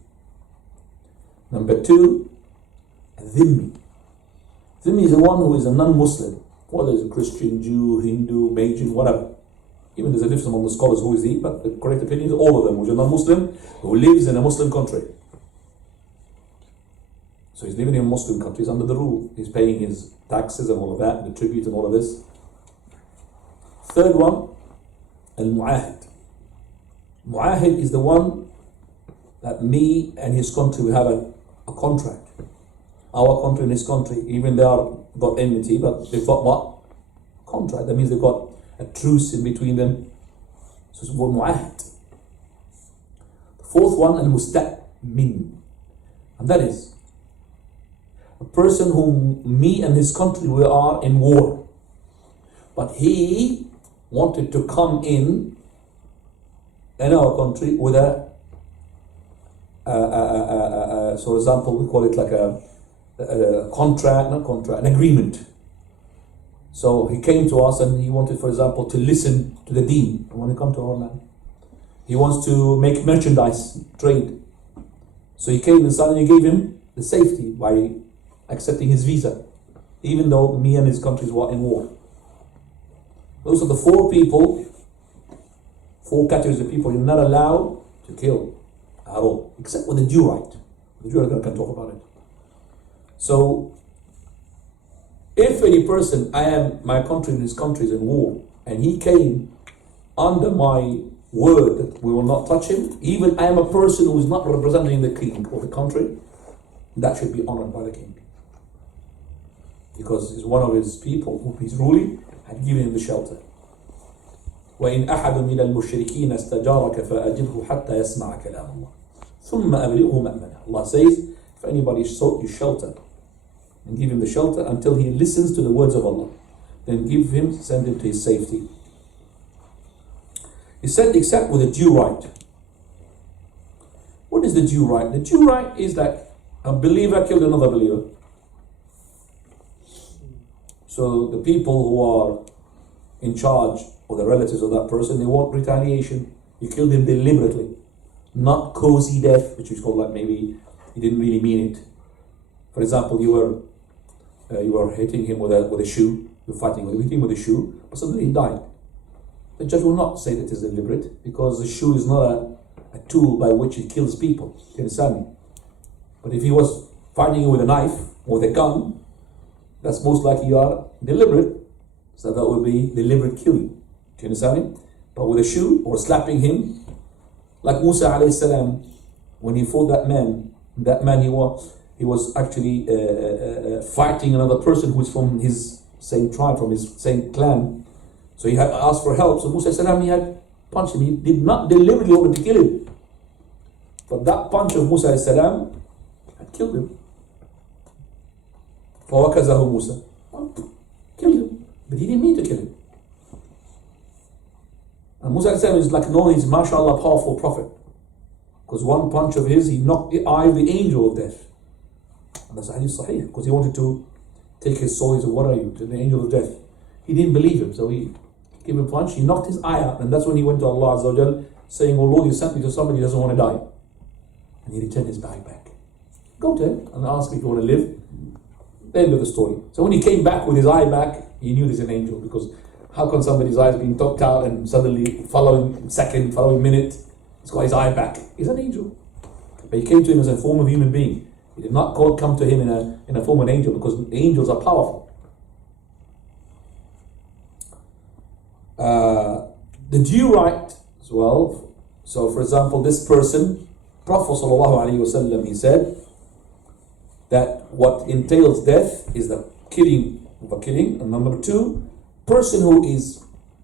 Number 2, a dhimmi. Dhimmi is the one who is a non-Muslim, whether it's a Christian, Jew, Hindu, Bajan, whatever. Even there's a difference among the scholars who is he, but the correct opinion is all of them, who's a non-Muslim, who lives in a Muslim country. So he's living in a Muslim country, he's under the rule. He's paying his taxes and all of that, the tribute and all of this. Third one, al-mu'ahid. Mu'ahid is the one that me and his country, we have a contract. Our country and his country, even they are got enmity, but they've got what? Contract. That means they've got a truce in between them. So it's called mu'ahid. The fourth one, al-musta'min. And that is a person whom me and his country, we are in war. But he wanted to come in our country with so for example, we call it like a contract, not contract, an agreement. So he came to us and he wanted, for example, to listen to the deen. And when he come to our land, he wants to make merchandise, trade. So he came and suddenly gave him the safety by accepting his visa, even though me and his countries were in war. Those are the four categories of people you're not allowed to kill at all, except with a due right. The due right, I can talk about it. So, if any person, my country and his country is in war, and he came under my word that we will not touch him, even I am a person who is not representing the king or the country, that should be honored by the king. Because he's one of his people who he's ruling, and given him the shelter. وإن أحد من المشركين استجارك فأجره حتى يسمع كلام الله ثم أبلغه مأمنه. Allah says, if anybody sought you shelter, and give him the shelter until he listens to the words of Allah, then send him to his safety. He said, except with a due right. What is the due right? The due right is that a believer killed another believer. So the people who are in charge, or the relatives of that person, they want retaliation. You killed him deliberately, not cozy death, which is called like maybe he didn't really mean it. For example, you were hitting him with a shoe. You're hitting him with a shoe, but suddenly he died. The judge will not say that it is deliberate, because the shoe is not a tool by which he kills people. You understand me? But if he was fighting you with a knife or with a gun, that's most likely you are deliberate. So that would be deliberate killing. Do you understand me? But with a shoe or slapping him, like Musa alayhi salam, when he fought that man he was actually fighting another person who is from his same tribe, from his same clan. So he had asked for help. So Musa alayhi salam, he had punched him. He did not deliberately want to kill him. But that punch of Musa alayhi salam had killed him. فَوَكَزَهُ Musa. Killed him. But he didn't mean to kill him. And Musa is like known, he's mashallah powerful prophet. Because one punch of his, he knocked the eye of the angel of death. And that's hadith sahih, because he wanted to take his soul. He said, what are you? To the angel of death. He didn't believe him, so he gave him a punch, he knocked his eye out. And that's when he went to Allah Azza wa Jal, saying, oh Lord, you sent me to somebody who doesn't want to die. And he returned his bag back. Go to him and ask if you want to live. The end of the story. So when he came back with his eye back, he knew there's an angel, because how can somebody's eyes being knocked out and suddenly following minute, he's got his eye back? He's an angel. But he came to him as a form of human being. He did not come to him in a form of an angel, because angels are powerful. The due right as well. So for example, this person, Prophet ﷺ, he said that what entails death is the killing of a killing. And number two, person who is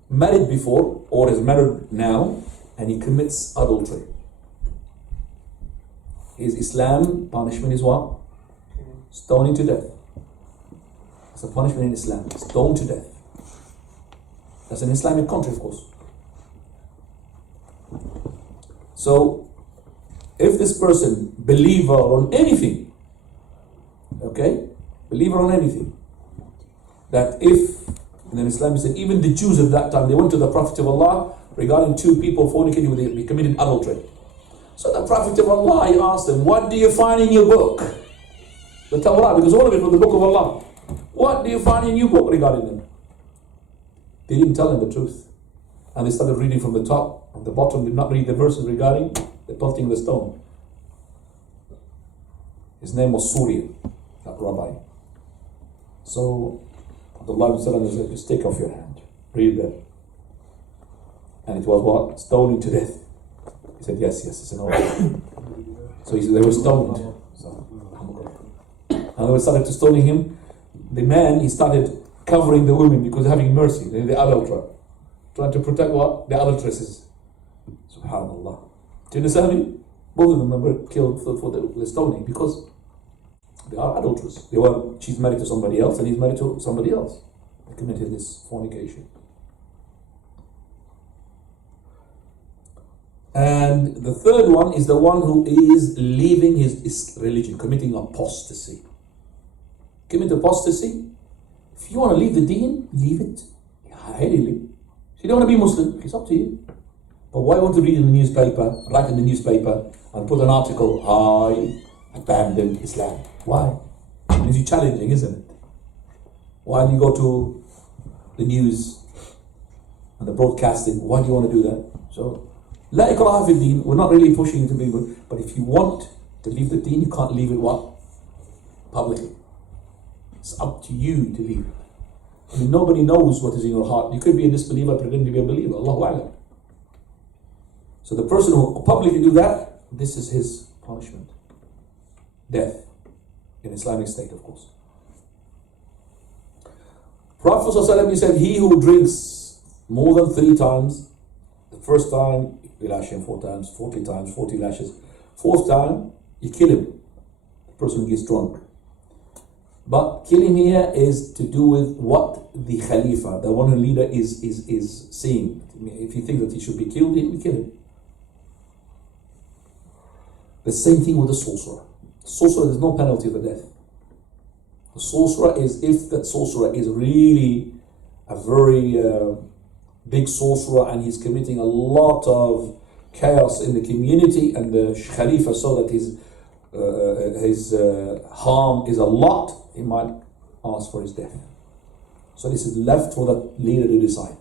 married before or is married now and he commits adultery. His Islam punishment is what? Stoning to death. It's a punishment in Islam. Stoned to death. That's an Islamic country, of course. So, if this person, believer on anything, okay, believer on anything, that if, and then Islam said, even the Jews at that time, they went to the Prophet of Allah regarding two people fornicating with they committed adultery. So the Prophet of Allah, he asked them, what do you find in your book? The Torah, because all of it was the book of Allah. What do you find in your book regarding them? They didn't tell him the truth. And they started reading from the top, and the bottom did not read the verses regarding the pelting the stone. His name was Surya, that rabbi. So Abdullah said, just take off your hand. Read that. And it was what? Stoning to death. He said, yes, it's an oath. So they were stoned. And they started to stoning him. The man, he started covering the women because having mercy. They're the adulterer. Trying to protect what? The adulteresses. Subhanallah. Do you understand me? Both of them were killed for the stoning because they are adulterers. She's married to somebody else and he's married to somebody else. They committed this fornication. And the third one is the one who is leaving his religion, committing apostasy. Commit apostasy. If you want to leave the deen, leave it. If you don't want to be Muslim, it's up to you. But why want to read in the newspaper, write in the newspaper, and put an article, I abandoned Islam? Why? It's challenging, isn't it? Why do you go to the news and the broadcasting? Why do you want to do that? So, la ikraha fi deen, we're not really pushing you to be good, but if you want to leave the deen, you can't leave it what? Publicly. It's up to you to leave it. I mean, nobody knows what is in your heart. You could be a disbeliever pretending to be a believer. Allahu A'lam. So the person who publicly do that, this is his punishment. Death. In Islamic state, of course. Prophet ﷺ, he said, he who drinks more than 3 times, the first time, you lash him 4 times, 40 times, 40 lashes. 4th time, you kill him. The person who gets drunk. But killing here is to do with what the Khalifa, the one leader, is saying. If he thinks that he should be killed, he will kill him. The same thing with the sorcerer. Sorcerer, there's no penalty for death. The sorcerer is, if that sorcerer is really a very big sorcerer and he's committing a lot of chaos in the community, and the Khalifa saw that his harm is a lot, he might ask for his death. So this is left for the leader to decide.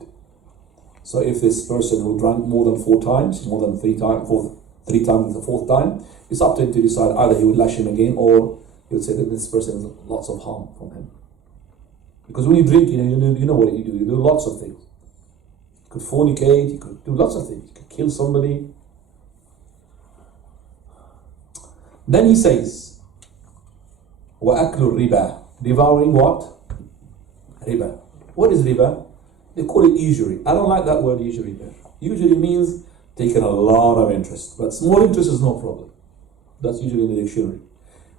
So if this person who drank more than 4 times, more than 3 times, 3 times the 4th time, it's up to him to decide either he would lash him again or he would say that this person has lots of harm from him. Because when you drink, you know what you do. You do lots of things. You could fornicate, you could do lots of things. You could kill somebody. Then he says, وَأَكْلُ الرِّبَى, devouring what? Riba. What is riba? They call it usury. I don't like that word usury there. Usury means taking a lot of interest. But small interest is no problem. That's usually in the dictionary.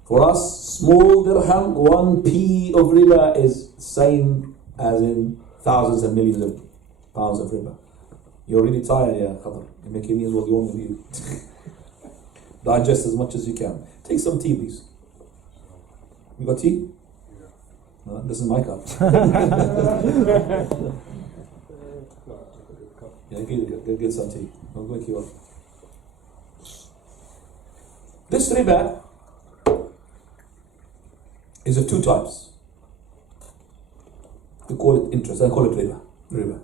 For us, small dirham, 1p of riba is same as in thousands and millions of pounds of riba. You're really tired, yeah, Khadr. You're making me as well going with you. Digest as much as you can. Take some tea, please. You got tea? No, this is my cup. Yeah, get some tea. I'll wake you up. This riba is of 2 types. We call it interest. I call it riba. Riba.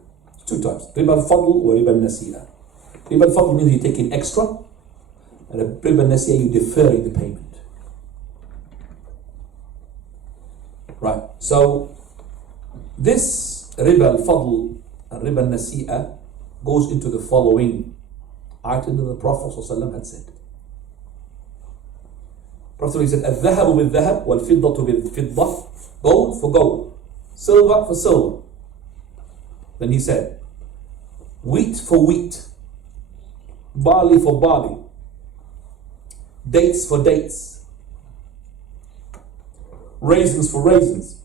2 types. Riba al-fadl or riba al-nasi'a. Riba al-fadl means you're taking extra, and riba al-nasi'a you're deferring the payment. Right. So this riba al-fadl and riba al-nasi'a goes into the following item that the Prophet ﷺ had said. Prophet said, الذهب بالذهب والفضة بالفضة, gold for gold, silver for silver. Then he said, wheat for wheat, barley for barley, dates for dates, raisins for raisins,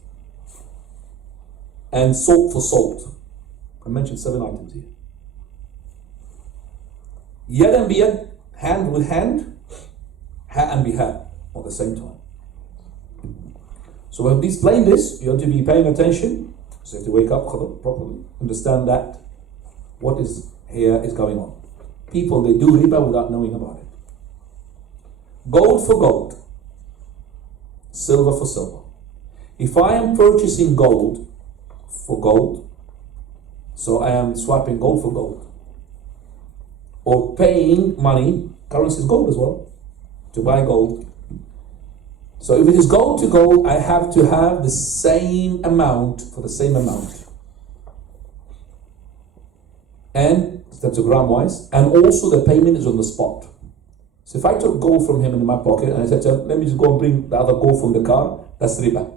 and salt for salt. I mentioned 7 items here. Yadan biyad, hand with hand, ha and biha, at the same time. So when we explain this, you have to be paying attention. So you have to wake up properly, understand that what is here is going on. People, they do riba without knowing about it. Gold for gold, silver for silver. If I am purchasing gold for gold, so I am swapping gold for gold, or paying money, currency is gold as well, to buy gold. So if it is gold to gold, I have to have the same amount for the same amount. And steps of gram wise, and also the payment is on the spot. So if I took gold from him in my pocket and I said to him, let me just go and bring the other gold from the car, that's riba.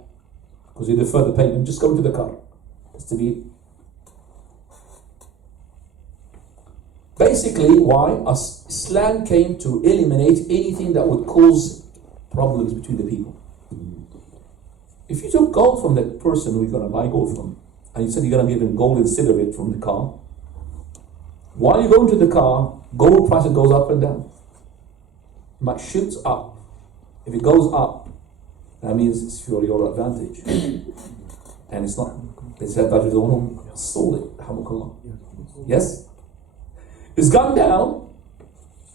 Because you defer the payment, just go into the car. That's to be. Basically, why? Islam came to eliminate anything that would cause problems between the people. If you took gold from the person who you're going to buy gold from, and you said you're going to give him gold instead of it from the car, while you go into the car, gold price goes up and down. It might shoot up. If it goes up, that means it's for your advantage. And it's not. It's advantage of the one who sold it. Yes? It's gone down,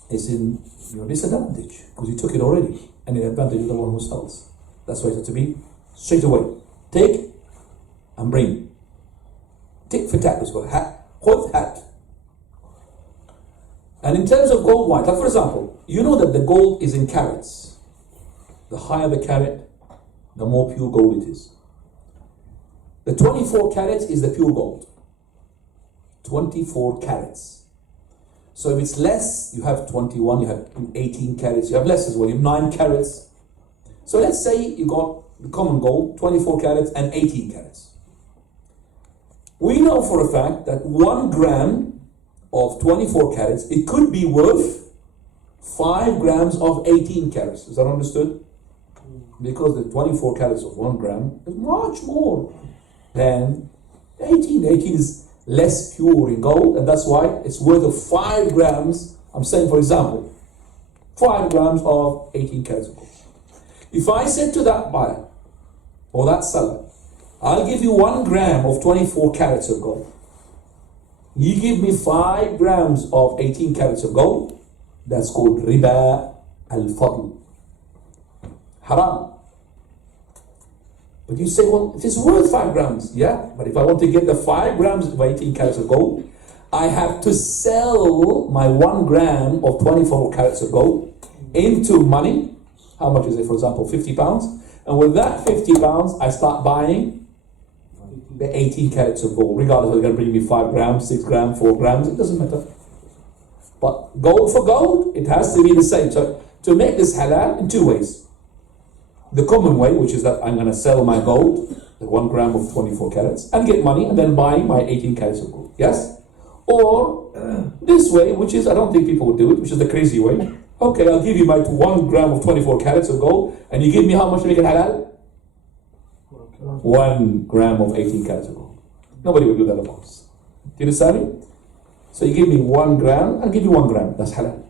it's in your disadvantage, because you took it already, and the advantage of the one who sells. That's why it has to be straight away. Take and bring. Take for tat, it's called hat. Hold hat. And in terms of gold white, like for example, you know that the gold is in carats. The higher the carat, the more pure gold it is. The 24 carats is the pure gold. 24 carats. So if it's less, you have 21, you have 18 carats, you have less as well, you have 9 carats. So let's say you got the common gold, 24 carats and 18 carats. We know for a fact that 1 gram of 24 carats, it could be worth 5 grams of 18 carats. Is that understood? Because the 24 carats of 1 gram is much more than 18. 18 is less pure in gold, and that's why it's worth of 5 grams. I'm saying, for example, 5 grams of 18 carats of gold. If I said to that buyer or that seller, I'll give you 1 gram of 24 carats of gold, you give me 5 grams of 18 carats of gold, that's called riba al-fadl. Haram. But you say, well, it is worth 5 grams. Yeah, but if I want to get the 5 grams of 18 carats of gold, I have to sell my 1 gram of 24 carats of gold into money. How much is it, for example, 50 pounds? And with that 50 pounds, I start buying the 18 carats of gold, regardless of it's going to bring me 5 grams, 6 grams, 4 grams, it doesn't matter. But gold for gold, it has to be the same. So to make this halal in 2 ways. The common way, which is that I'm going to sell my gold, the 1 gram of 24 carats, and get money and then buy my 18 carats of gold. Yes? Or this way, which is, I don't think people would do it, which is the crazy way. Okay, I'll give you my 1 gram of 24 carats of gold, and you give me how much to make it halal? 1 gram of 18 carats of gold. Nobody will do that, of course. Do you understand me? So you give me 1 gram, I'll give you 1 gram. That's halal.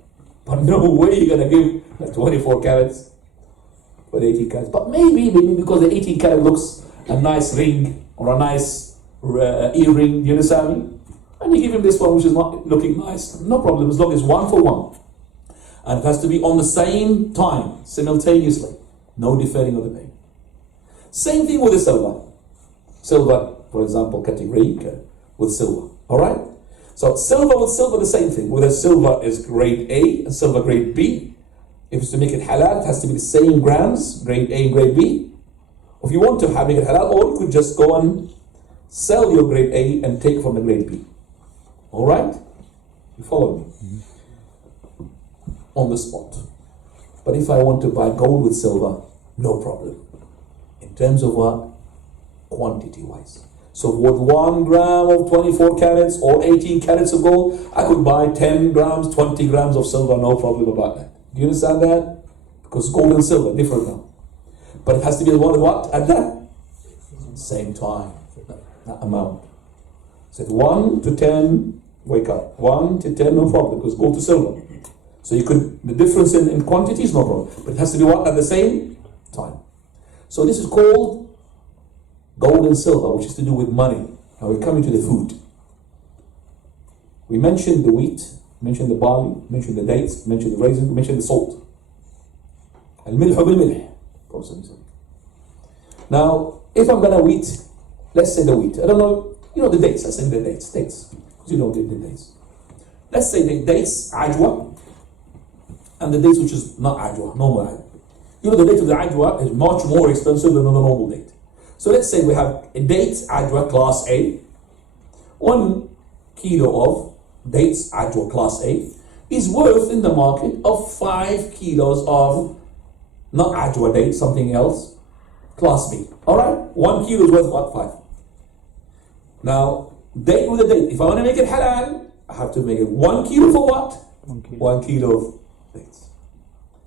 But no way you're going to give the 24 carats. 18 carats, but maybe because the 18 carat looks a nice ring or a nice earring, you understand me? And you give him this one which is not looking nice, no problem, as long as 1 for 1. And it has to be on the same time, simultaneously, no deferring of the payment. Same thing with the silver. Silver, for example, category with silver, alright? So silver with silver, the same thing, whether silver is grade A and silver grade B. If it's to make it halal, it has to be the same grams, grade A and grade B. If you want to make it halal, or you could just go and sell your grade A and take from the grade B. Alright? You follow me? Mm-hmm. On the spot. But if I want to buy gold with silver, no problem. In terms of what? Quantity-wise. So with 1 gram of 24 carats or 18 carats of gold, I could buy 10 grams, 20 grams of silver, no problem about that. Do you understand that? Because gold and silver, different now. But it has to be the one of what? At that same time. That amount. So 1 to 10, wake up. 1 to 10, no problem, because gold to silver. So you could, the difference in quantity is no problem. But it has to be what? At the same time. So this is called gold and silver, which is to do with money. Now we're coming to the food. We mentioned the wheat, mentioned the barley, mentioned the dates, mentioned the raisins, mentioned the salt. الملح بالملح. Now, if I'm gonna wheat, let's say the wheat. I don't know, you know the dates. Let's say the dates. Because you know the dates. Let's say the dates ajwa, and the dates which is not ajwa, normal ajwa. You know the date of the ajwa is much more expensive than the normal date. So let's say we have a date ajwa class A, 1 kilo of dates, ajwa class A, is worth in the market of 5 kilos of, not ajwa dates, something else, class B. Alright? 1 kilo is worth what? 5. Now, date with a date. If I want to make it halal, I have to make it 1 kilo for what? 1 kilo. 1 kilo of dates.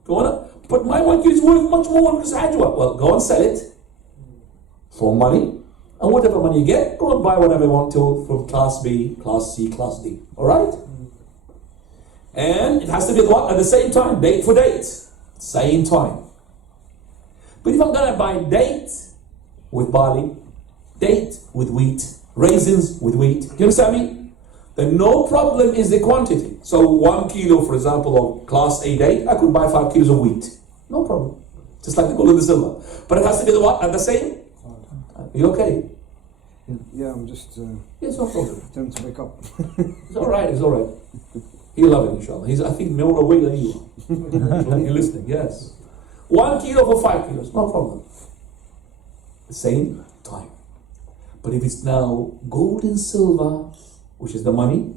If you want to, but my 1 kilo is worth much more because ajwa. Well, go and sell it for money. And whatever money you get, go and buy whatever you want to from class B, class C, class D. Alright? And it has to be at what? At the same time. Date for date. Same time. But if I'm going to buy date with barley, date with wheat, raisins with wheat, do you understand me? Then no problem is the quantity. So 1 kilo, for example, of class A date, I could buy 5 kilos of wheat. No problem. Just like the gold and the silver. But it has to be the what? At the same? Are you okay? Yeah, I'm just Yes, no problem. trying to wake up. It's alright, it's alright. He'll love it, inshallah. He's, I think, more awake than you. You're listening, yes. 1 kilo for 5 kilos, no problem. The same time. But if it's now gold and silver, which is the money,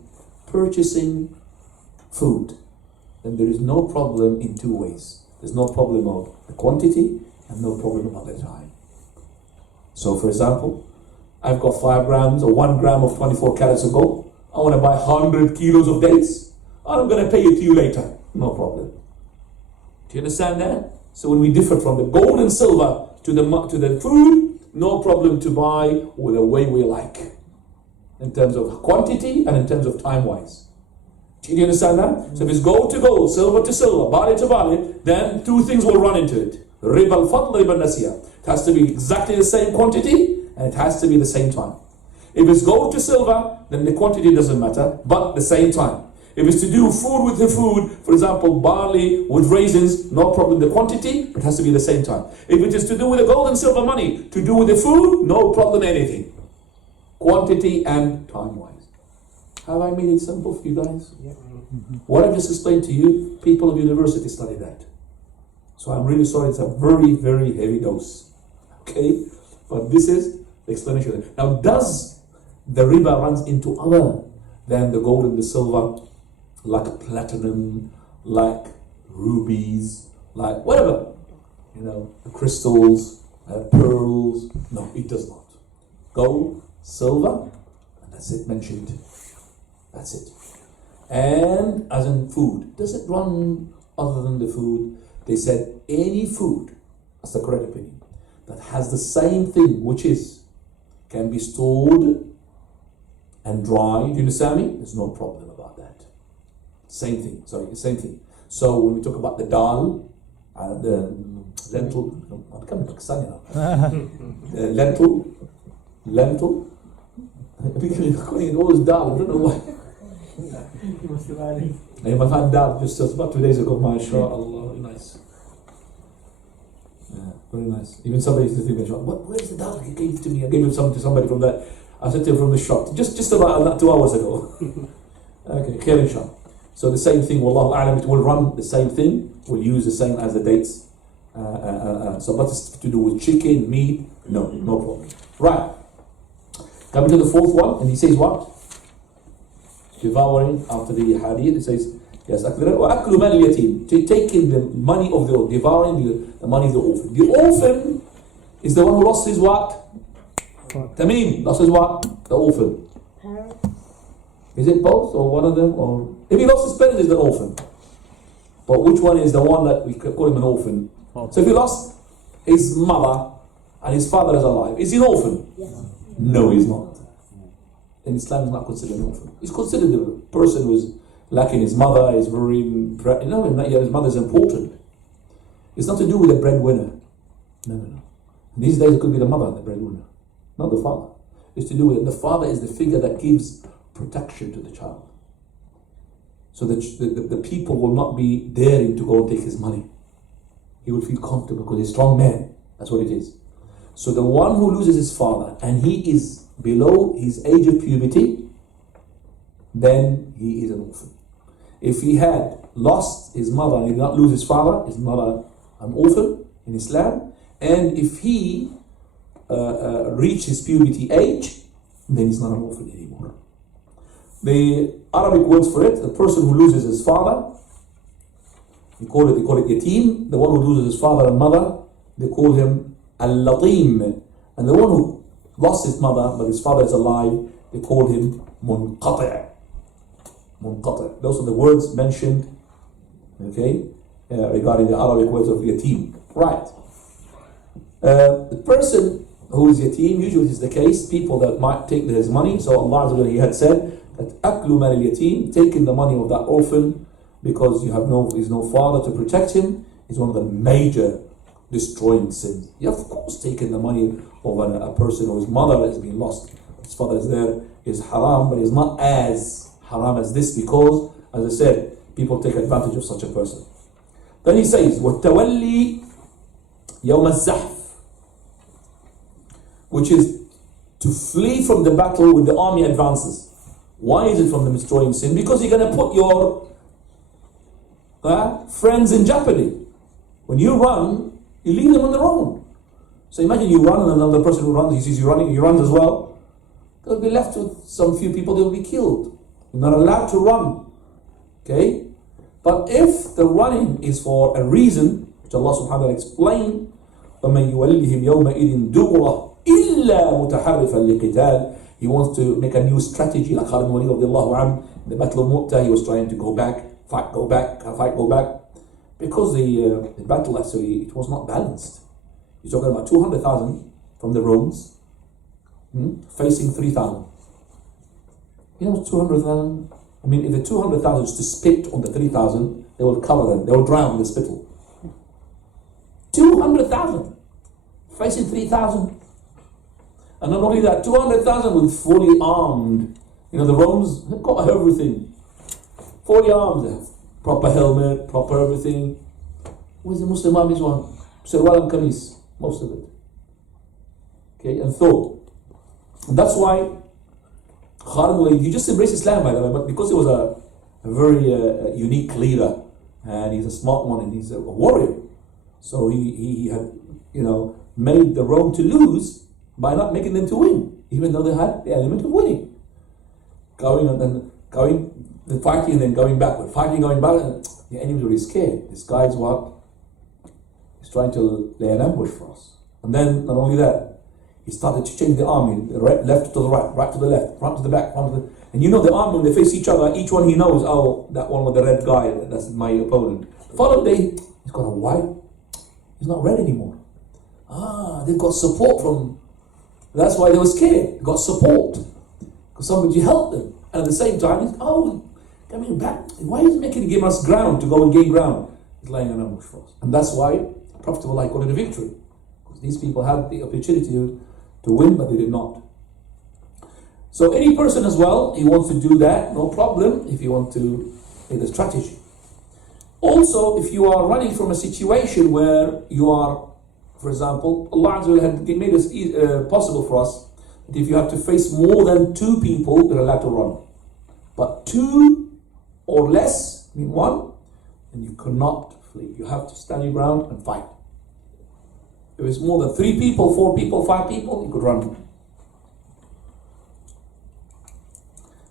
purchasing food, then there is no problem in 2 ways. There's no problem of the quantity and no problem about the time. So, for example, I've got 5 grams or 1 gram of 24 carats of gold. I want to buy 100 kilos of dates. I'm going to pay it to you later. No problem. Do you understand that? So when we differ from the gold and silver to the food, no problem to buy with the way we like, in terms of quantity and in terms of time-wise. Do you understand that? So if it's gold to gold, silver to silver, barley to barley, then 2 things will run into it. Riba al-fadl, riba al-nasiya. It has to be exactly the same quantity and it has to be the same time. If it's gold to silver, then the quantity doesn't matter, but the same time. If it's to do food with the food, for example, barley with raisins, no problem the quantity, but it has to be the same time. If it is to do with the gold and silver money, to do with the food, no problem anything. Quantity and time-wise. Have I made it simple for you guys? Yeah. What I just explained to you, people of university study that. So I'm really sorry, it's a very, very heavy dose. Okay? But this is the explanation. Now, does the riba runs into other than the gold and the silver, like platinum, like rubies, like whatever, crystals, pearls? No, it does not. Gold, silver, and that's it mentioned. That's it. And as in food, does it run other than the food? They said any food, that's the correct opinion, that has the same thing, which is, can be stored and dried, do you understand me? There's no problem about that. Same thing. So when we talk about the dal, the lentil, I'm coming Pakistani now. Lentil. I'm calling always dal, I don't know why. I found dal just about 2 days ago, mashallah, very nice. Yeah, very nice. Even somebody used to think, where's the dal he gave to me? I gave him some to somebody from that. I said to him from the shop, just about 2 hours ago. Okay, khair inshallah. So the same thing, wallahu a'lam, it will run the same thing, will use the same as the dates. So what is to do with chicken, meat? No problem. Right. Coming to the 4th one, and he says what? Devouring after the hadith, it says, yes, وَأَكْلُ مَالِ الْيَتِيمِ, taking the money of the orphan, devouring the money of the orphan. The orphan is the one who lost his what? Tamim, lost his what? The orphan. Is it both or one of them? Or if he lost his parents, he's the orphan. But which one is the one that we call him an orphan? So if he lost his mother and his father is alive, is he an orphan? Yes. No, he's not. In Islam, he's not considered an orphan. He's considered a person who's lacking his mother, is very, his mother is important. It's not to do with the breadwinner. No. These days it could be the mother, the breadwinner, not the father. It's to do with the father is the figure that gives protection to the child. So that the people will not be daring to go and take his money. He will feel comfortable because he's a strong man. That's what it is. So the one who loses his father and he is below his age of puberty, then he is an orphan. If he had lost his mother and he did not lose his father, he's not an orphan in Islam. And if he reached his puberty age, then he's not an orphan anymore. The Arabic words for it, the person who loses his father, they call it yatim. The one who loses his father and mother, they call him al-latim. And the one who lost his mother but his father is alive, they call him munqati'. Munqati'. Those are the words mentioned, okay, regarding the Arabic words of yatim. Right. The person who is yatim, usually is the case, people that might take his money. So Allah He had said that aklu mal yatim, taking the money of that orphan because you have no father to protect him, is one of the major destroying sins. You have, of course, taken the money of a person whose mother has been lost, his father is there, is haram, but it's not as haram as this because, as I said, people take advantage of such a person. Then he says, وَالتَّوَلِّي يَوْمَ الزَّحْفِ, which is to flee from the battle when the army advances. Why is it from the destroying sin? Because you're going to put your friends in jeopardy. When you run, you leave them on their own. So imagine you run and another person who runs, he sees you running, he runs as well. They'll be left with some few people, they'll be killed. You're not allowed to run. Okay? But if the running is for a reason, which Allah subhanahu wa ta'ala explained, وَمَنْ يُوَلِّهِمْ يَوْمَئِذٍ دُبُرَهُ إِلَّا مُتَحَرِّفًا لِقِتَالٍ. He wants to make a new strategy, like Khalid ibn Walid radiallahu anhu, the Battle of Mu'tah, he was trying to go back, fight, go back, because the battle actually, it was not balanced. You're talking about 200,000 from the Romans, facing 3,000. You know, 200,000. I mean, if the 200,000 is to spit on the 3,000, they will cover them. They will drown in the spittle. 200,000 facing 3,000. And not only that, 200,000 with fully armed. You know, the Romans, they've got everything. Fully armed. They have proper helmet, proper everything. Where's the Muslim army's one? Sirwal and Kamis, most of it. Okay, and Thor. And that's why Khalid, he just embraced Islam, by the way, but because he was a very unique leader, and he's a smart one, and he's a warrior, so he had, made the Rome to lose by not making them to win, even though they had the element of winning. Going and then fighting and then going backward, fighting, going back, and the enemies were really scared. This guy's what? He's trying to lay an ambush for us. And then, not only that, he started to change the army, left to the right to the left, front to the back, front to the... And the army, when they face each other, each one he knows, oh, that one with the red guy, that's my opponent. The following day, he's got a white, he's not red anymore. They've got support from... That's why they were scared. They got support. Because somebody helped them. And at the same time, he's, coming back. Why is he give us ground to go and gain ground? He's laying an ambush for us. And that's why Prophet will call it a victory. Because these people had the opportunity to win, but they did not. So any person as well, he wants to do that, no problem, if you want to make a strategy. Also, if you are running from a situation where you are, for example, Allah Azza wa Jalla had made it possible for us that if you have to face more than 2 people, you're allowed to run. But 2 or less, mean 1, and you cannot flee. You have to stand your ground and fight. If it's more than 3 people, 4 people, 5 people, you could run.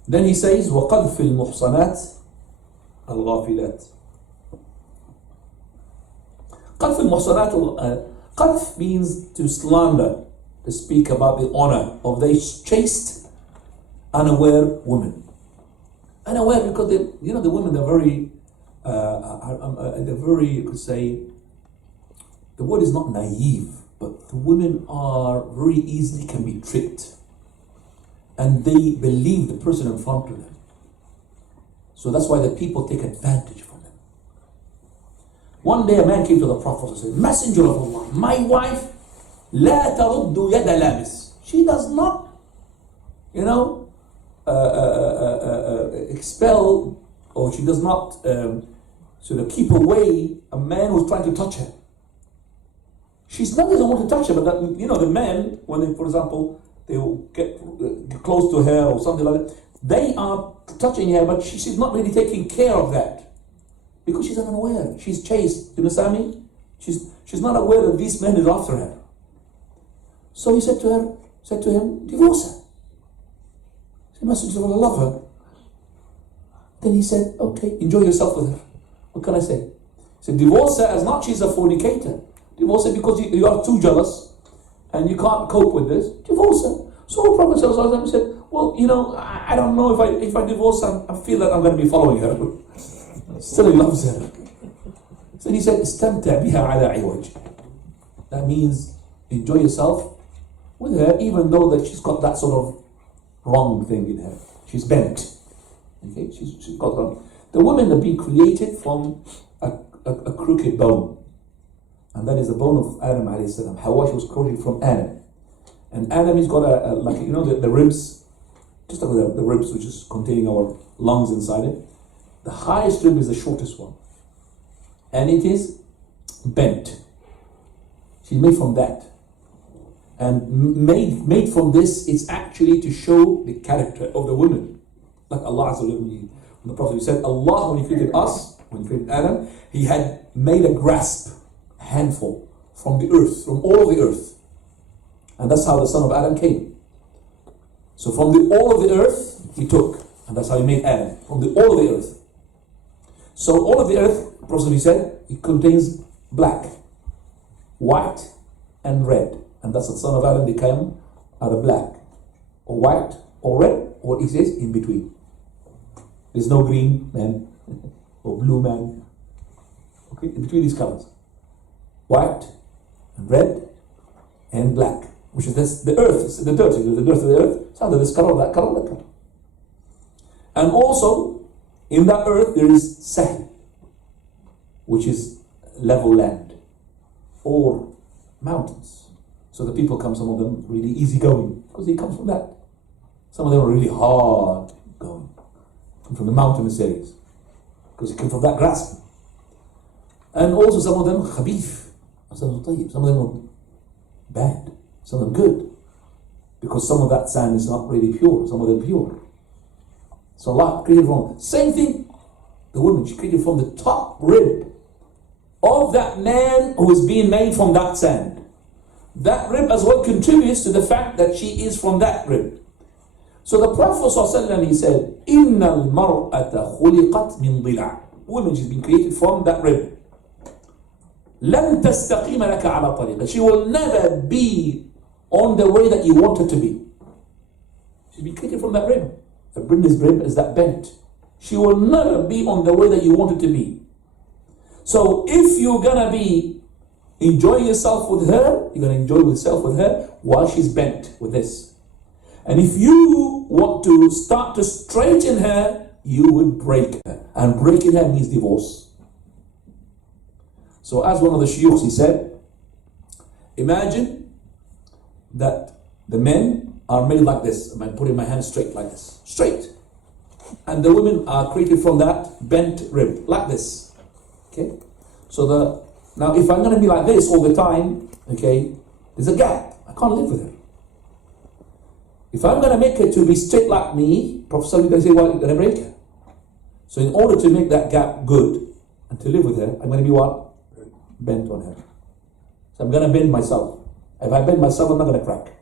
Then he says, وَقَذْفِ الْمُحْصَنَاتِ الْغَافِلَاتِ. قَذْفِ الْمُحْصَنَاتِ Qadf means to slander, to speak about the honor of the chaste, unaware women. Unaware because the women, they're very, you could say, the word is not naive, but the women are very easily can be tricked. And they believe the person in front of them. So that's why the people take advantage from them. One day a man came to the Prophet and said, Messenger of Allah, my wife, لا ترد يد لابس. She does not, expel, or she does not sort of keep away a man who's trying to touch her. She's not doesn't want to touch her, but that, the men, when they, for example, they will get close to her or something like that, they are touching her, but she's not really taking care of that. Because she's unaware. She's chaste. You understand me? She's not aware that this man is after her. So he said to him, divorce her. He said, Messenger of Allah, love her. Then he said, okay, enjoy yourself with her. What can I say? He said, divorce her as not she's a fornicator. Divorce her because you are too jealous and you can't cope with this. Divorce her. So Prophet ﷺ said, well, I don't know if I divorce her, I feel that I'm going to be following her. Still he loves her. So he said, istamta biha ala iwaj. That means enjoy yourself with her, even though that she's got that sort of wrong thing in her. She's bent. Okay, she's got wrong. The women have been created from a crooked bone. And that is the bone of Adam alayhi salam. Hawa, she was created from Adam. And Adam has got the ribs, just like the ribs which is containing our lungs inside it. The highest rib is the shortest one. And it is bent. She's made from that. And made from this, it's actually to show the character of the women. Like Allah Azza wa Jalla, when the Prophet said, Allah, when He created us, when He created Adam, He had made a grasp, a handful, from the earth, from all of the earth. And that's how the son of Adam came. So from all of the earth, He took. And that's how He made Adam, from all of the earth. So all of the earth, the Prophet said, it contains black, white, and red. And that's the son of Adam became either black, or white, or red, or it says in between. There's no green man, or blue man. Okay, in between these colors. White, and red, and black. Which is this, the earth, it's the dirt of the earth. It's either this color, that color, that color. And also, in that earth there is sahl, which is level land, or mountains. So the people come, some of them really easygoing, because they come from that. Some of them are really hard going, come from the mountainous areas, because they come from that grasp. And also some of them khabith, some of them are bad, some of them good, because some of that sand is not really pure, some of them pure. So Allah created from, same thing, the woman, she created from the top rib of that man who is being made from that sand. That rib as well contributes to the fact that she is from that rib. So the Prophet ﷺ, he said, إِنَّ الْمَرْأَةَ خُلِقَتْ مِنْ ضِلَعٍ. Woman, she's been created from that rib. لَمْ تَسْتَقِيمَ لَكَ عَلَى طَرِيقٍ. She will never be on the way that you want her to be. She's been created from that rib. The rib is that bent. She will never be on the way that you want her to be. So if you're going to be enjoying yourself with her, you're going to enjoy yourself with her while she's bent with this. And if you want to start to straighten her, you would break her. And breaking her means divorce. So as one of the shuyukhs, he said, imagine that the men are made like this. I'm putting my hand straight like this. Straight. And the women are created from that bent rib, like this. Okay? So now if I'm going to be like this all the time, okay, there's a gap. I can't live with her. If I'm going to make her to be straight like me, Prophet is going to say, well, you're going to break her. So in order to make that gap good and to live with her, I'm going to be what? Bent on her. So I'm going to bend myself. If I bend myself, I'm not going to crack.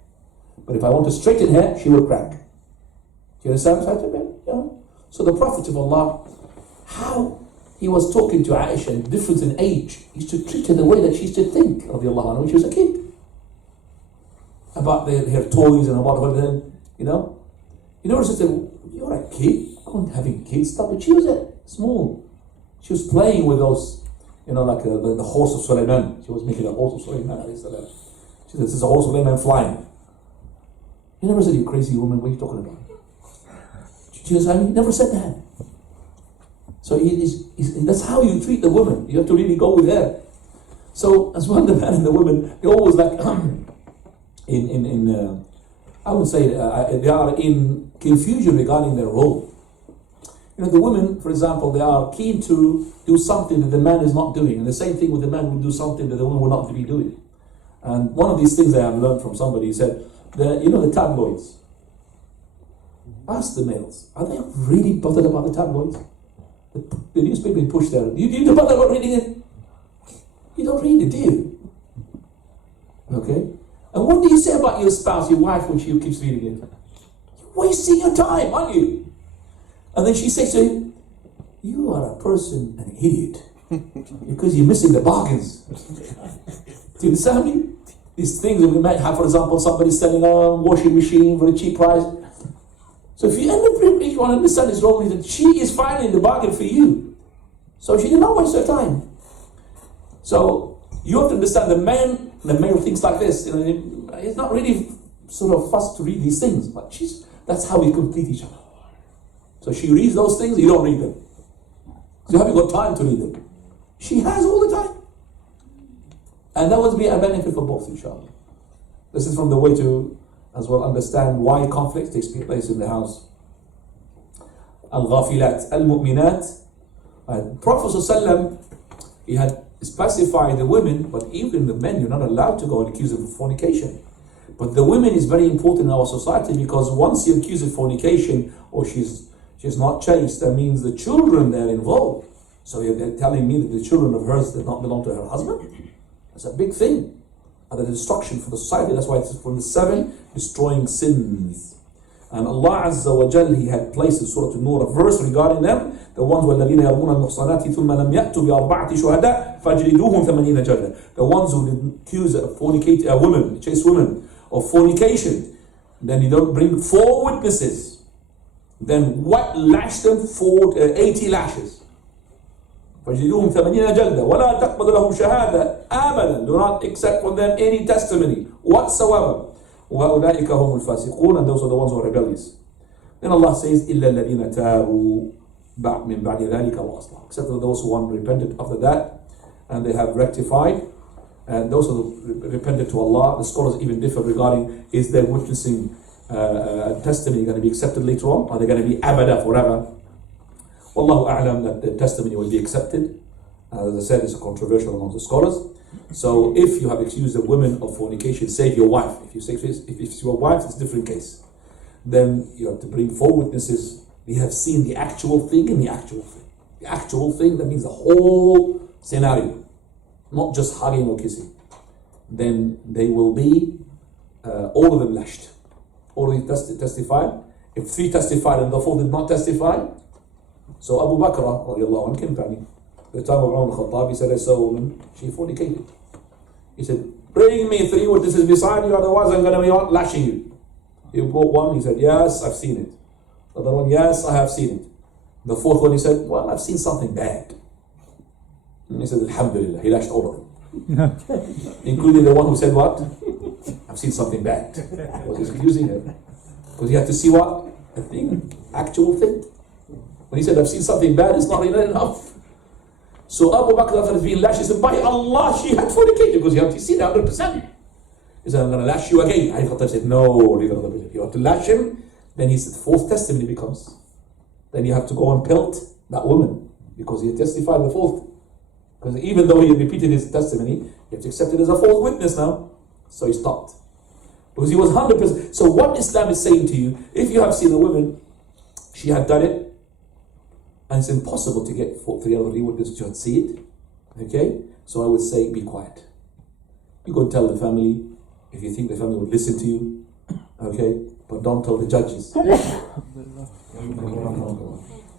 But if I want to straighten her, she will crack. Do you understand what I'm saying? Yeah. So the Prophet of Allah, how he was talking to Aisha, difference in age, he used to treat her the way that she used to think of the Allah when she was a kid. About her toys and about everything, you know. You know, she said, you're a kid, go on having kids stuff. But she was small. She was playing with those, you know, like the horse of Sulaiman. She was making a horse of Sulaiman. She said, this is a horse of Sulaiman flying. He never said, you crazy woman, what are you talking about? He never said that. So that's how you treat the woman. You have to really go with her. So as well, the man and the woman, they always like I would say they are in confusion regarding their role. You know, the women, for example, they are keen to do something that the man is not doing, and the same thing with the man will do something that the woman will not be doing. And one of these things I have learned from somebody, he said, the tabloids. Ask the males, are they really bothered about the tabloids? The newspaper push there. Do you bother about reading it? You don't read it, do you? Okay? And what do you say about your spouse, your wife, when she keeps reading it? You're wasting your time, aren't you? And then she says to him, you are a person, an idiot, because you're missing the bargains. Do you understand me? These things that we might have, for example, somebody selling a washing machine for a cheap price. So if you end up, each one understand is wrong, that she is finding the bargain for you. So she did not waste her time. So you have to understand the male thinks like this. You know, it's not really sort of fussed to read these things, but that's how we complete each other. So she reads those things, you don't read them. So you haven't got time to read them. She has all the time. And that would be a benefit for both, inshallah. This is from the way to, as well, understand why conflict takes place in the house. Al-Ghafilat, Al-Mu'minat. Prophet ﷺ, he had specified the women, but even the men, you're not allowed to go and accuse them of fornication. But the women is very important in our society, because once you accuse of fornication, or she's not chaste, that means the children they're involved. So they're telling me that the children of hers did not belong to her husband. It's a big thing, and a destruction for the society. That's why it's from the 7 destroying sins. And Allah Azza wa Jal, He had placed in Surah An-Nur a verse regarding them. The ones وَالَّذِينَ يَرْمُونَ الْمُحْصَنَاتِ ثُمَّ لَمْ يَأْتُوا بِأَرْبَعَةِ شُهَدَاءَ فَاجْلِدُوهُمْ 80 جَلْدَةً. The ones who accuse a woman, chaste woman, of fornication, then you don't bring 4 witnesses. Then what? Lash them 80 lashes. فَاجْلِدُوهُمْ 80 جَلْدَةً وَلَا تَقْبَلُ لَهُمْ شَهَادَةً أَبَدًا. Do not accept from them any testimony whatsoever. وَأُولَٰئِكَ هُمُ الْفَاسِقُونَ. And those are the ones who are rebellious. Then Allah says, إِلَّا الَّذِينَ تَابُوا مِن بَعْدِ ذَلِكَ وَأَصْلَحُوا. Except for those who want repented after that, and they have rectified. And those who repented to Allah. The scholars even differ regarding, is their witnessing testimony going to be accepted later on? Are they going to be abada, forever? Wallahu a'lam, that the testimony will be accepted. As I said, it's controversial among the scholars. So if you have accused a woman of fornication, save your wife. If it's your wife, it's a different case. Then you have to bring 4 witnesses. We have seen the actual thing and the actual thing. The actual thing, that means the whole scenario, not just hugging or kissing. Then they will be all of them lashed. All of them testified. If 3 testified and the 4 did not testify, so Abu Bakr radiallahu anhu, company, the time of Umar al-Khattab, he said, I saw a woman, she fornicated. He said, bring me 3 witnesses beside you, otherwise I'm going to be lashing you. He brought one, he said, yes, I've seen it. The other one, yes, I have seen it. The 4th one, he said, well, I've seen something bad. And he said, Alhamdulillah, he lashed all of them. Including the one who said what? I've seen something bad. Because he's accusing her. Because you have to see what? A thing, actual thing. When he said, I've seen something bad, it's not really enough. So Abu Bakr has been lashed. He said, by Allah, she had fornicated, because you have to see it 100%. He said, I'm going to lash you again. Ali Khattab said, no, you have to lash him. Then he said, 4th testimony becomes. Then you have to go and pelt that woman, because he testified the 4th. Because even though he repeated his testimony, you have to accept it as a false witness now. So he stopped. Because he was 100%. So what Islam is saying to you, if you have seen a woman, she had done it, and it's impossible to get 3 other witnesses to see it. Okay? So I would say, be quiet. You go and tell the family, if you think the family would listen to you. Okay? But don't tell the judges.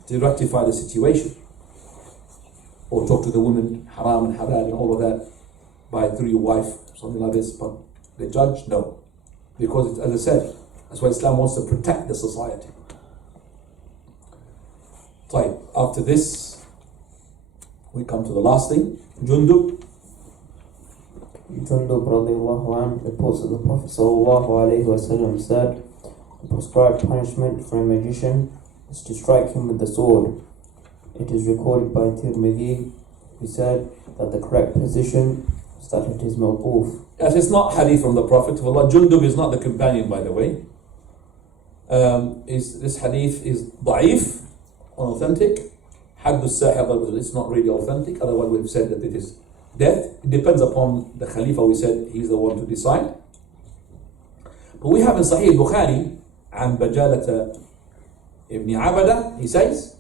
To rectify the situation. Or talk to the woman, haram and halal and all of that, through your wife, something like this. But the judge, no. Because, as I said, that's why Islam wants to protect the society. So, after this, we come to the last thing. Jundub radiallahu anhu reports that the Prophet sallallahu alayhi wa sallam said, the prescribed punishment for a magician is to strike him with the sword. It is recorded by Tirmidhi, who said that the correct position is that it is mawquf. Yes, it's not hadith from the Prophet of Allah. Jundub is not the companion, by the way. This hadith is da'if, unauthentic. Hadd al-sahir, it's not really authentic. Otherwise, we've said that it is death. It depends upon the Khalifa. We said he's the one to decide. But we have in Sahih Bukhari, عن بجالة ibn Abada, he says.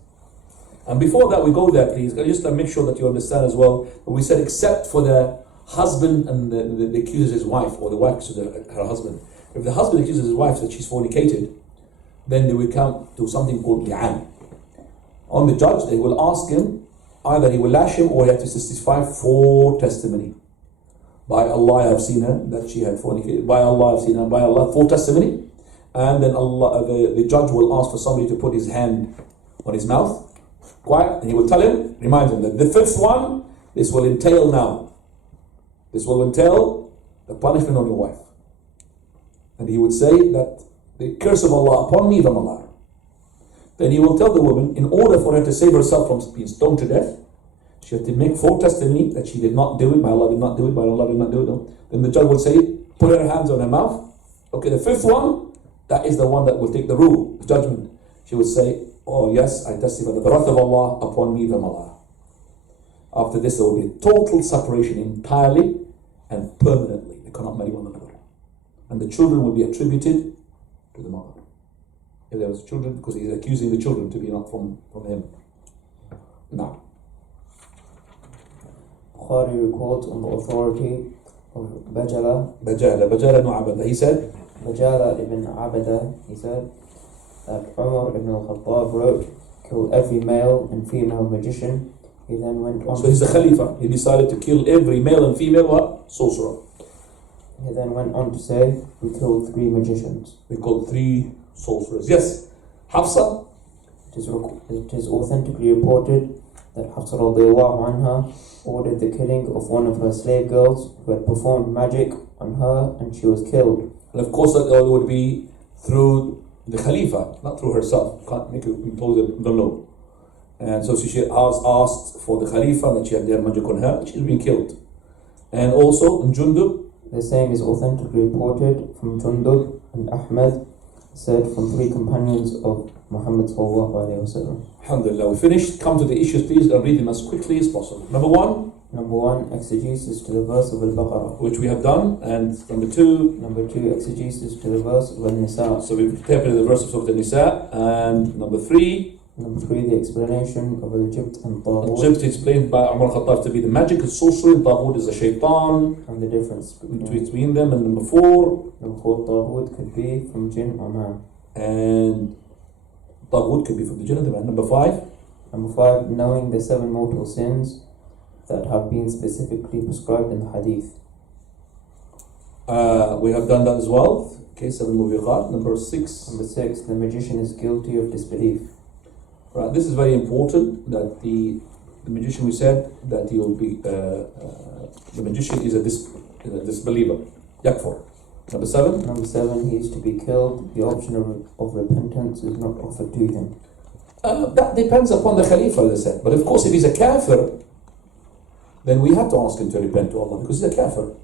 And before that we go there, please, just to make sure that you understand as well, we said except for the husband and the accuses his wife, or the wife accuses her husband. If the husband accuses his wife that she's fornicated, then they will come to something called li'an. on the judge, they will ask him, either he will lash him or he has to testify for testimony. By Allah, I have seen her, that she had fornicated. By Allah, I have seen her. By Allah, for testimony. And then Allah, the judge will ask for somebody to put his hand on his mouth, quiet, and he will tell him, remind him that the fifth one, this will entail now. This will entail the punishment on your wife. And he would say that the curse of Allah upon me, the malar. Then he will tell the woman, in order for her to save herself from being stoned to death, she had to make full testimony that she did not do it, by Allah did not do it, by Allah did not do it. No. Then the judge will say, put her hands on her mouth. Okay, the fifth one, that is the one that will take the rule, the judgment. She will say, oh yes, I testify that the wrath of Allah upon me, the malar. After this, there will be a total separation entirely and permanently. They cannot marry one another. And the children will be attributed to the mother. If there was children, because he is accusing the children to be not from him. Now. Bukhari records on the authority of Bajala ibn Abada. He said, Bajala ibn Abada, he said, that Umar ibn al-Khattab wrote, kill every male and female magician. He then went on. So he's a Khalifa. He decided to kill every male and female sorcerer. He then went on to say, we killed 3 magicians. We killed 3 sorcerers. Yes. Hafsa. It is authentically reported that Hafsa radiallahu anha ordered the killing of one of her slave girls who had performed magic on her, and she was killed. And of course that would be through the Khalifa, not through herself. Can't make it impose the law. And so she has asked for the Khalifa that she had their magic on her, and she's been killed. And also in Jundub, the same is authentically reported from Jundub and Ahmed, said from 3 companions of Muhammad sallallahu alayhi wa sallam. Alhamdulillah, we finished. Come to the issues, please, and read them as quickly as possible. Number 1, exegesis to the verse of Al-Baqarah, which we have done, and number 2, exegesis to the verse of Al-Nisa. So we've interpreted the verse of Surah Al-Nisa, and number 3, the explanation of Al-Jibt and Taghut. Jibt is explained by Umar al-Khattab to be the magic, and sorcery, and Taghut is a shaitan, and the difference between them. And number 4, Taghut could be from Jinn or Man. And Taghut could be from the Jinn or the Man. Number 5, knowing the 7 mortal sins that have been specifically prescribed in the Hadith. We have done that as well. Okay, 7 mubiqat. Number 6, the magician is guilty of disbelief. Right, this is very important, that the magician, we said that he will be the magician is a disbeliever. Yakfur. Number 7, he is to be killed. The option of repentance is not offered to him. That depends upon the Khalifa, as I said. But of course, if he's a kafir, then we have to ask him to repent to Allah, because he's a kafir.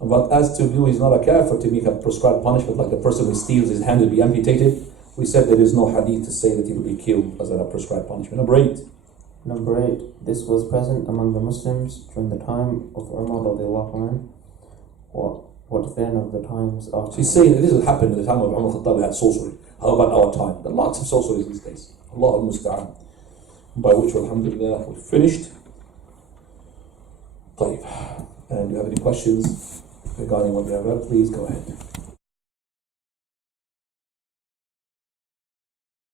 But as to do, he's not a kafir, to make a prescribed punishment, like a person who steals, his hand will be amputated. We said there is no hadith to say that he will be killed as a prescribed punishment. Number 8, this was present among the Muslims during the time of Umar radiallahu anhu. What then of the times after? So he's saying that this has happened at the time of Umar Khattab, we had sorcery. How about our time? There are lots of sorceries these days. Allah al-Musta'an. By which, alhamdulillah, we've finished. طيب. And do you have any questions regarding what we have read? Please go ahead.